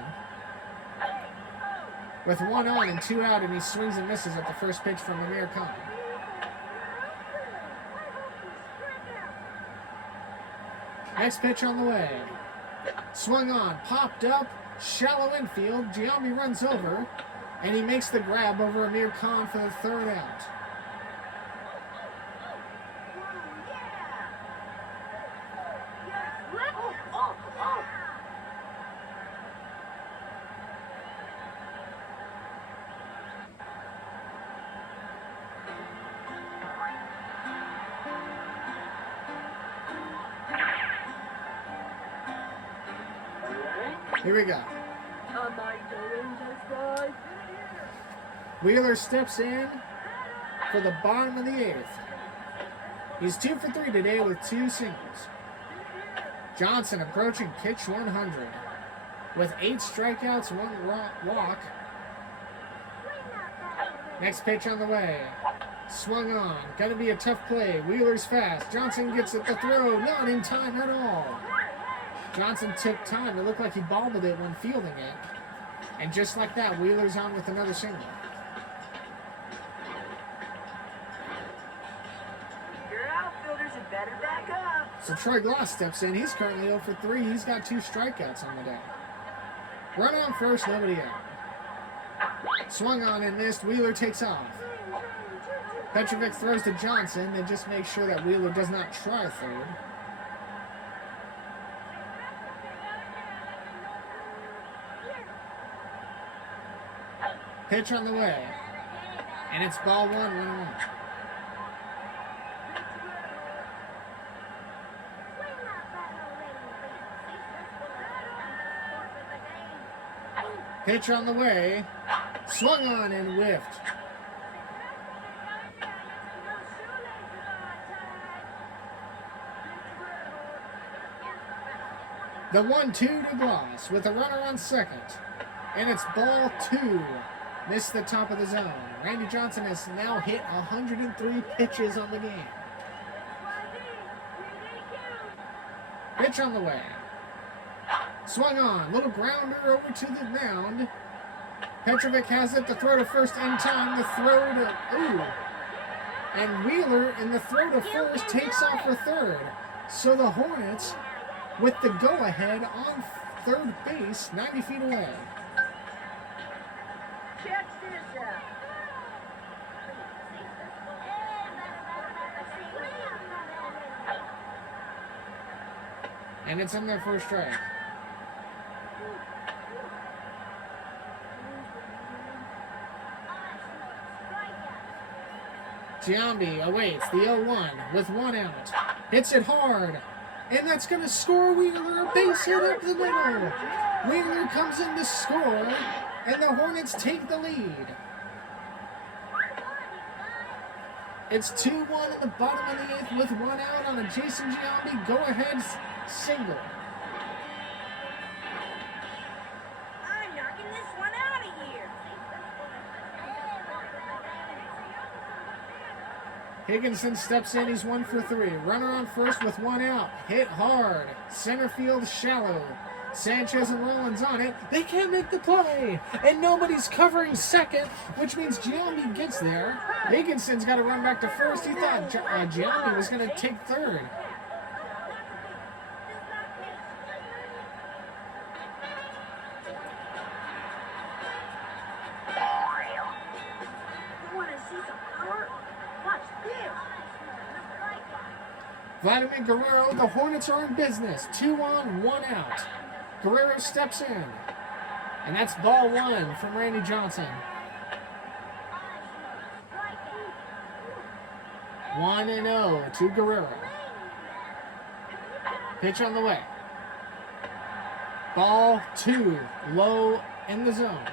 with 1 on and 2 out, and he swings and misses at the first pitch from Amir Khan. Next pitch on the way. Swung on, popped up, shallow infield. Giambi runs over, and he makes the grab over Amir Khan for the 3rd out. Here we go. Wheeler steps in for the bottom of the 8th. He's 2 for 3 today with 2 singles. Johnson approaching pitch 100 with 8 strikeouts, 1 walk. Next pitch on the way. Swung on. Gonna be a tough play. Wheeler's fast. Johnson gets at the throw. Not in time at all. Johnson took time. It looked like he bobbled it when fielding it. And just like that, Wheeler's on with another single. Your outfielders had better back up. So Troy Gloss steps in. He's currently 0 for 3. He's got 2 strikeouts on the day. Run on first, nobody out. Swung on and missed. Wheeler takes off. Petrovic throws to Johnson and just makes sure that Wheeler does not try third. Pitch on the way. And it's ball 1, 1-1. Pitch on the way. Swung on and whiffed. The 1-2 to Gloss with a runner on second. And it's ball 2. Missed the top of the zone. Randy Johnson has now hit 103 pitches on the game. Pitch on the way. Swung on. Little grounder over to the mound. Petrovic has it. The throw to first in time. The throw to... Ooh. And Wheeler in the throw to first takes off for third. So the Hornets with the go-ahead on third base 90 feet away. Check this out. And it's in there for a strike. Giambi awaits the 0-1 with 1 out. Hits it hard. And that's going to score Wheeler. A base hit up the middle. Wheeler comes in to score. And the Hornets take the lead. It's 2-1 at the bottom of the 8th with 1 out on a Jason Giambi go-ahead single. I'm knocking this one out of here. Higginson steps in. He's 1 for 3. Runner on first with 1 out. Hit hard. Center field shallow. Sanchez and Rollins on it. They can't make the play. And nobody's covering second, which means Giambi gets there. Higginson's got to run back to first. He thought Giambi was going to take third. You want to see some power? Watch this. Vladimir Guerrero, the Hornets are in business. 2 on, 1 out. Guerrero steps in. And that's ball 1 from Randy Johnson. 1-0 to Guerrero. Pitch on the way. Ball 2, low in the zone.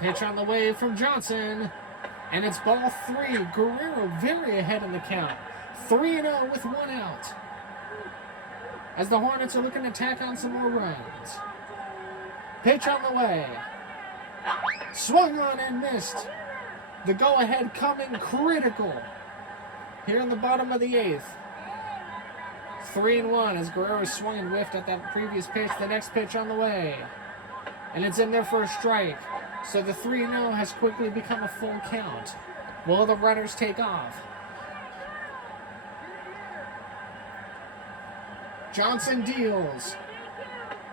Pitch on the way from Johnson. And it's ball 3. Guerrero very ahead in the count. 3-0 with 1 out. As the Hornets are looking to tack on some more runs. Pitch on the way. Swung on and missed. The go-ahead coming critical. Here in the bottom of the 8th. 3-1 as Guerrero swung and whiffed at that previous pitch. The next pitch on the way. And it's in there for a strike. So the 3-0 has quickly become a full count. Will the runners take off? Johnson deals.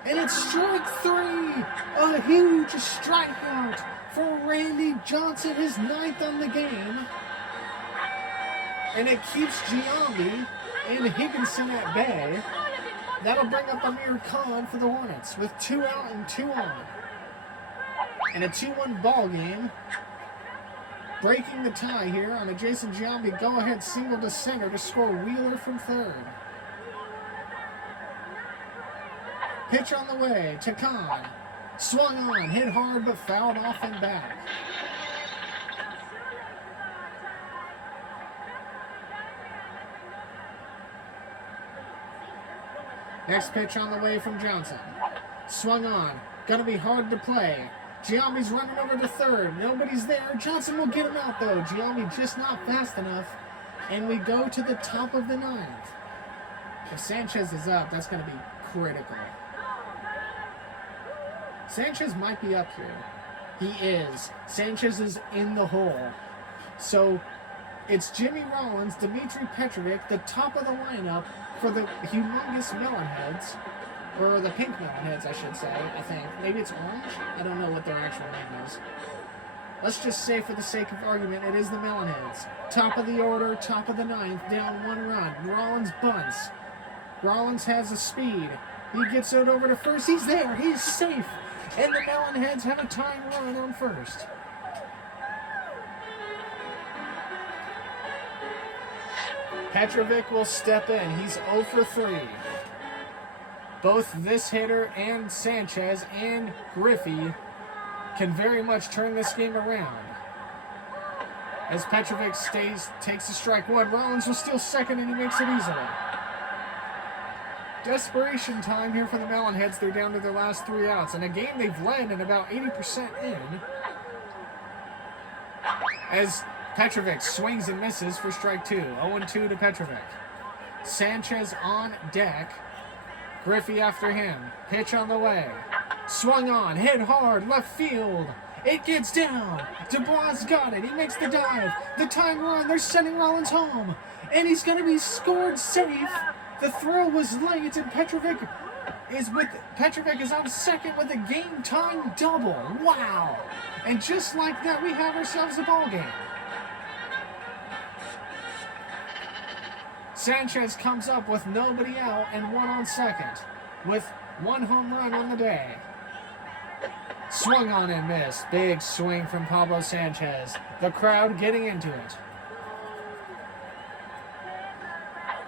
And it's strike 3. A huge strikeout for Randy Johnson, his 9th on the game. And it keeps Giambi and Higginson at bay. That'll bring up Amir Khan for the Hornets with 2 out and 2 on. And a 2-1 ball game. Breaking the tie here on a Jason Giambi go-ahead single to center to score Wheeler from third. Pitch on the way to Khan. Swung on, hit hard but fouled off and back. Next pitch on the way from Johnson. Swung on, gonna be hard to play. Giambi's running over to third. Nobody's there. Johnson will get him out, though. Giambi just not fast enough. And we go to the top of the 9th. If Sanchez is up, that's going to be critical. Sanchez might be up here. He is. Sanchez is in the hole. So it's Jimmy Rollins, Dmitry Petrovic, the top of the lineup for the humongous Melonheads. Or the pink Melonheads, I should say, I think. Maybe it's orange? I don't know what their actual name is. Let's just say, for the sake of argument, it is the Melonheads. Top of the order, top of the 9th, down 1 run. Rollins bunts. Rollins has the speed. He gets it over to first. He's there. He's safe. And the Melonheads have a tying run on first. Petrovic will step in. He's 0 for 3. Both this hitter and Sanchez and Griffey can very much turn this game around. As Petrovic takes a strike 1, Rollins will steal second and he makes it easily. Desperation time here for the Melonheads. They're down to their last 3 outs. In a game they've led and about 80% in. As Petrovic swings and misses for strike 2. 0-2 to Petrovic. Sanchez on deck. Griffey after him. Pitch on the way. Swung on. Hit hard. Left field. It gets down. Dubois got it. He makes the dive. The time run. They're sending Rollins home. And he's going to be scored safe. The throw was late, and Petrovic is on second with a game-time double. Wow. And just like that, we have ourselves a ball game. Sanchez comes up with nobody out and one on second, with one home run on the day. Swung on and missed. Big swing from Pablo Sanchez. The crowd getting into it.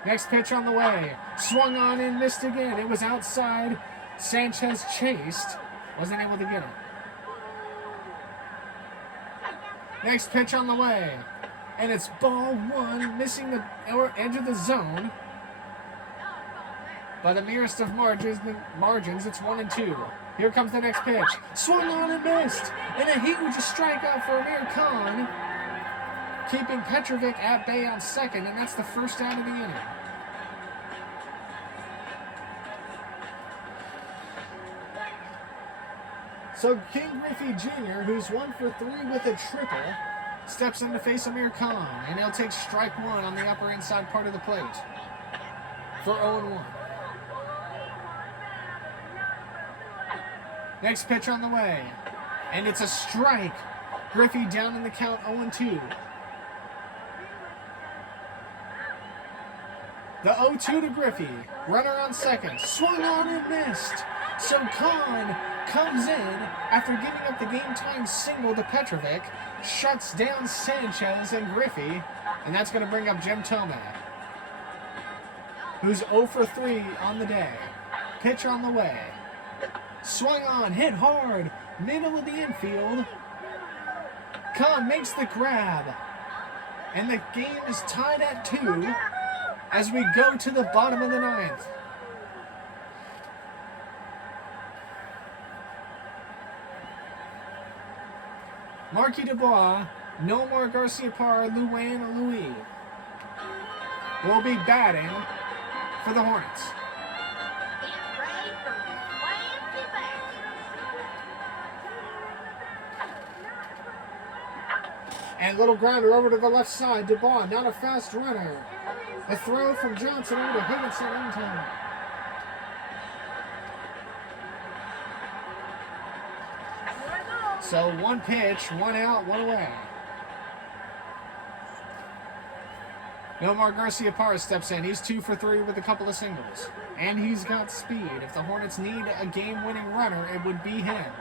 Next pitch on the way. Swung on and missed again. It was outside. Sanchez chased. Wasn't able to get it. Next pitch on the way. And it's ball one, missing the edge of the zone. By the merest of margins, it's 1-2. Here comes the next pitch. Swung on and missed. And a huge strikeout for Amir Khan. Keeping Petrovic at bay on second, and that's the first out of the inning. So King Griffey Jr., who's 1 for 3 with a triple, steps in to face Amir Khan, and he'll take strike one on the upper inside part of the plate for 0-1. Next pitch on the way, and it's a strike. Griffey down in the count, 0-2. The 0-2 to Griffey. Runner on second. Swung on and missed. So Khan comes in after giving up the game-time single to Petrovic, shuts down Sanchez and Griffey, and that's going to bring up Jim Tomac, who's 0 for 3 on the day. Pitch on the way. Swung on, hit hard, middle of the infield. Khan makes the grab, and the game is tied at 2 as we go to the bottom of the 9th. Marky Dubois, Nomar Garciaparra, Luan Louis will be batting for the Hornets. And little grounder over to the left side. Dubois, not a fast runner. A throw from Johnson over to Higginson in time. So 1 pitch, 1 out, 1 away. Nomar Garciaparra steps in. He's 2 for 3 with a couple of singles. And he's got speed. If the Hornets need a game-winning runner, it would be him.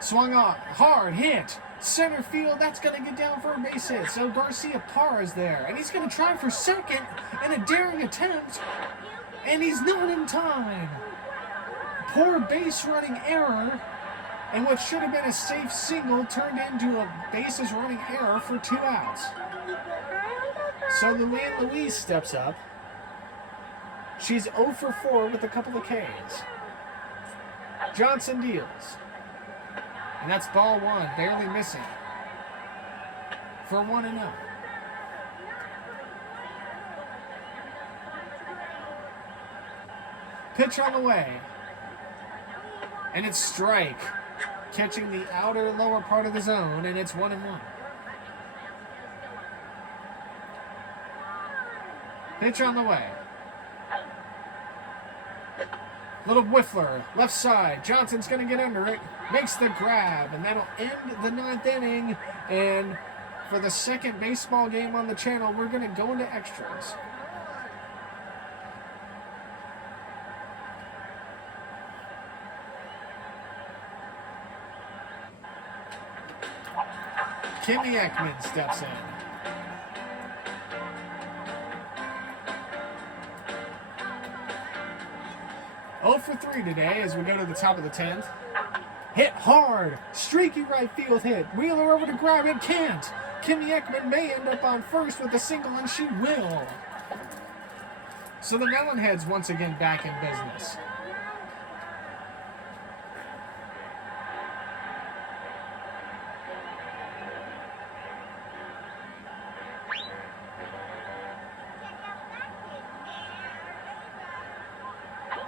Swung on, hard hit. Center field, that's going to get down for a base hit. So Garciaparra is there. And he's going to try for second in a daring attempt. And he's not in time. Poor base running error. And what should have been a safe single turned into a bases running error for 2 outs. So Luann Louise steps up. She's 0 for 4 with a couple of Ks. Johnson deals. And that's ball one, barely missing. For 1-0. Pitch on the way. And it's strike. Catching the outer lower part of the zone, and it's 1-1. Pitch on the way. Little whiffler, left side. Johnson's going to get under it. Makes the grab, and that'll end the 9th inning. And for the second baseball game on the channel, we're going to go into extras. Kimmy Ekman steps in. Oh for 3 today as we go to the top of the 10th. Hit hard. Streaky right field hit. Wheeler over to grab it. Can't. Kimmy Ekman may end up on first with a single, and she will. So the Melonheads once again back in business.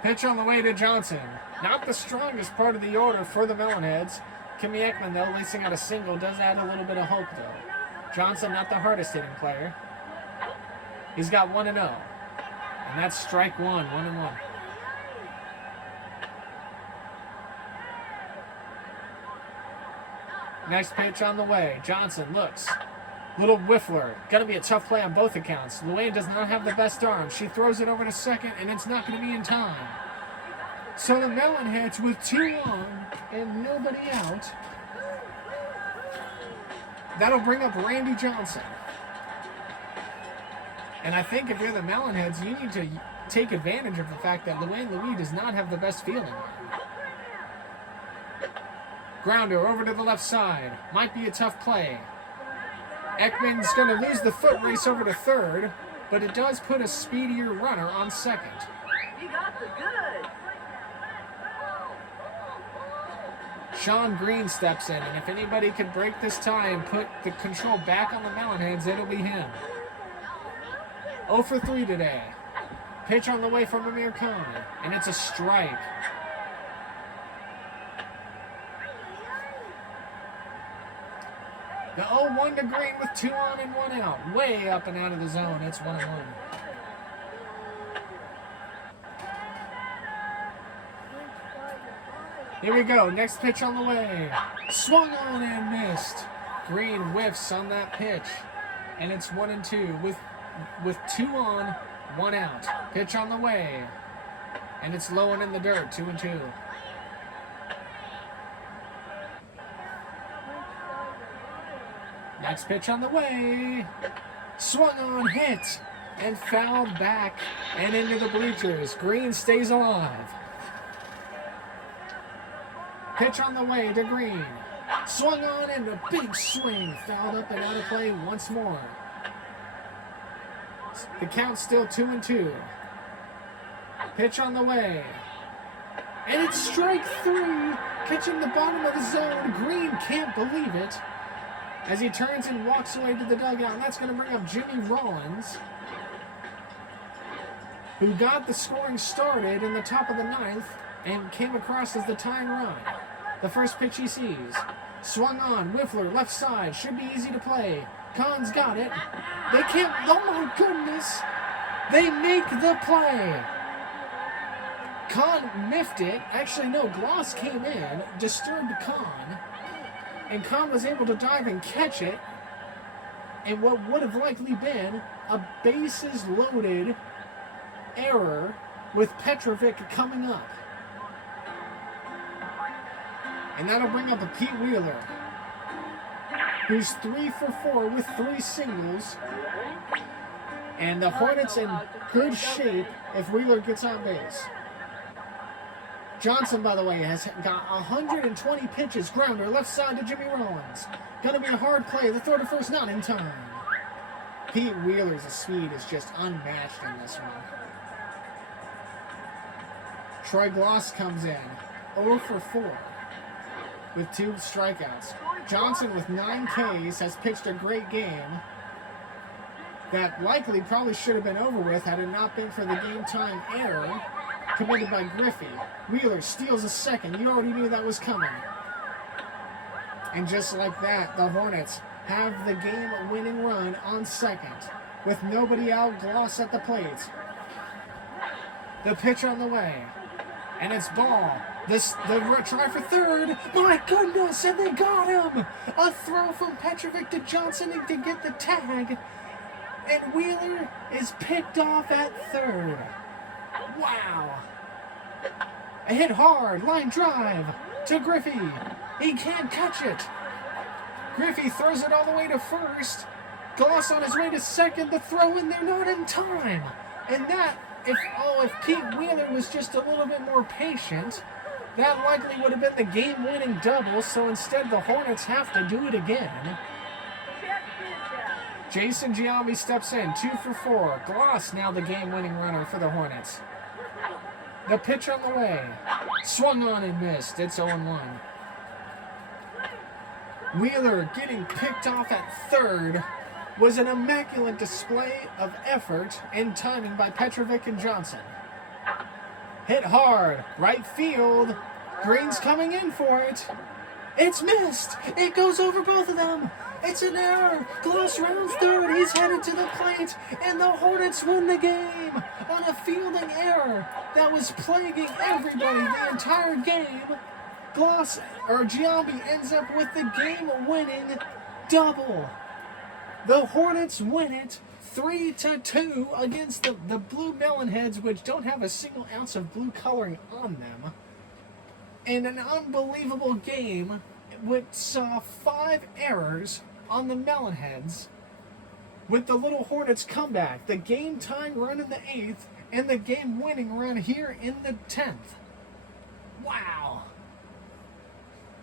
Pitch on the way to Johnson. Not the strongest part of the order for the Melonheads. Kimmy Ekman, though, lacing out a single, does add a little bit of hope, though. Johnson, not the hardest hitting player. He's got 1-0. And that's strike one, 1-1. Next pitch on the way. Johnson looks. Little whiffler. Gonna be a tough play on both accounts. Luann does not have the best arm. She throws it over to second, and it's not going to be in time. So the Melonheads with 2 on and nobody out. That'll bring up Randy Johnson. And I think if you're the Melonheads, you need to take advantage of the fact that Luann Louis does not have the best feeling. Grounder over to the left side. Might be a tough play. Ekman's going to lose the foot race over to third, but it does put a speedier runner on second. You got the good. Sean Green steps in, and if anybody could break this tie and put the control back on the Melonheads, it'll be him. 0 for 3 today. Pitch on the way from Amir Khan, and it's a strike. The 0-1 to Green with 2 on and 1 out. Way up and out of the zone. It's 1-1. Here we go. Next pitch on the way. Swung on and missed. Green whiffs on that pitch. And it's 1-2 with 2 on, 1 out. Pitch on the way. And it's low and in the dirt. 2-2. Next pitch on the way. Swung on, hit, and fouled back and into the bleachers. Green stays alive. Pitch on the way to Green. Swung on and a big swing. Fouled up and out of play once more. The count's still 2-2. Pitch on the way. And it's strike 3. Catching the bottom of the zone. Green can't believe it, as he turns and walks away to the dugout. And that's going to bring up Jimmy Rollins, who got the scoring started in the top of the 9th and came across as the tying run. The first pitch he sees. Swung on, Whiffler, left side. Should be easy to play. Khan's got it. They can't, oh my goodness. They make the play. Khan miffed it. Actually, no, Gloss came in, disturbed Khan, and Khan was able to dive and catch it in what would have likely been a bases-loaded error with Petrovic coming up. And that'll bring up a Pete Wheeler, who's 3 for 4 with 3 singles. And the Hornets in good shape if Wheeler gets on base. Johnson, by the way, has got 120 pitches. Grounder, left side to Jimmy Rollins. Gonna be a hard play. The throw to first, not in time. Pete Wheeler's speed is just unmatched in this one. Troy Gloss comes in, 0 for 4 with 2 strikeouts. Johnson with 9 Ks has pitched a great game that likely probably should have been over with had it not been for the game time error committed by Griffey. Wheeler steals a second. You already knew that was coming. And just like that, the Hornets have the game-winning run on second with nobody out. Gloss at the plate. The pitch on the way. And it's ball. The try for third. My goodness, and they got him. A throw from Petrovic to Johnson to get the tag. And Wheeler is picked off at third. Wow. A hit hard, line drive to Griffey. He can't catch it. Griffey throws it all the way to first. Gloss on his way to second. The throw in there, not in time. And that, if Pete Wheeler was just a little bit more patient, that likely would have been the game-winning double. So instead, the Hornets have to do it again. Jason Giambi steps in, 2 for 4. Gloss now the game-winning runner for the Hornets. The pitch on the way. Swung on and missed. It's 0-1. Wheeler getting picked off at third was an immaculate display of effort and timing by Petrovic and Johnson. Hit hard. Right field. Green's coming in for it. It's missed. It goes over both of them. It's an error. Gloss rounds third. He's headed to the plate. And the Hornets win the game on a fielding error that was plaguing everybody the entire game. Giambi ends up with the game-winning double. The Hornets win it 3-2 against the blue Melonheads, which don't have a single ounce of blue coloring on them. In an unbelievable game, which saw 5 errors on the Melonheads, with the little Hornets comeback, the game-tying run in the 8th, and the game-winning run here in the 10th. Wow.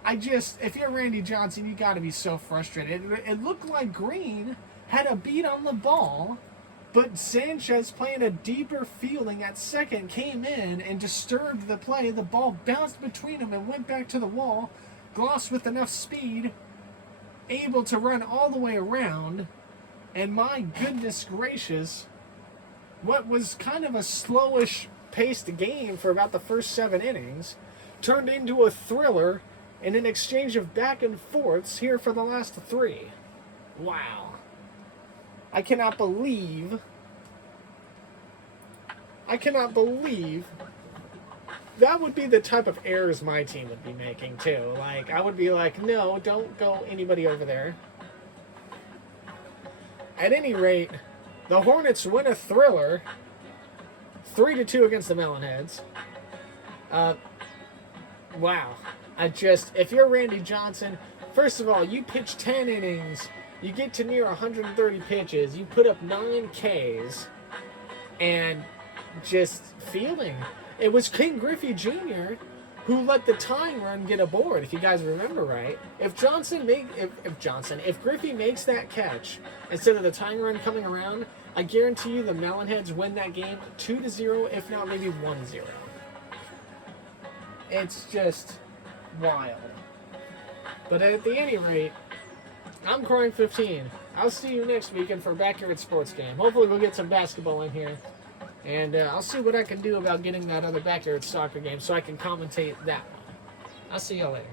If you're Randy Johnson, you got to be so frustrated. It looked like Green had a beat on the ball, but Sanchez, playing a deeper fielding at second, came in and disturbed the play. The ball bounced between them and went back to the wall. Gloss, with enough speed, able to run all the way around. And my goodness gracious, what was kind of a slowish paced game for about the first 7 innings turned into a thriller in an exchange of back and forths here for the last 3. Wow. I cannot believe that would be the type of errors my team would be making too. Like, I would be like, no, don't go anybody over there. At any rate, the Hornets win a thriller 3-2 against the Melonheads. Wow. If you're Randy Johnson, first of all, you pitch 10 innings, you get to near 130 pitches, you put up 9 Ks, and just fielding. It was King Griffey Jr. who let the tying run get aboard, if you guys remember right. If Griffey makes that catch instead of the tying run coming around, I guarantee you the Melonheads win that game 2-0, if not maybe 1-0. It's just wild. But at any rate, I'm Corang 15. I'll see you next weekend for a backyard sports game. Hopefully we'll get some basketball in here. And I'll see what I can do about getting that other backyard soccer game so I can commentate that one. I'll see y'all later.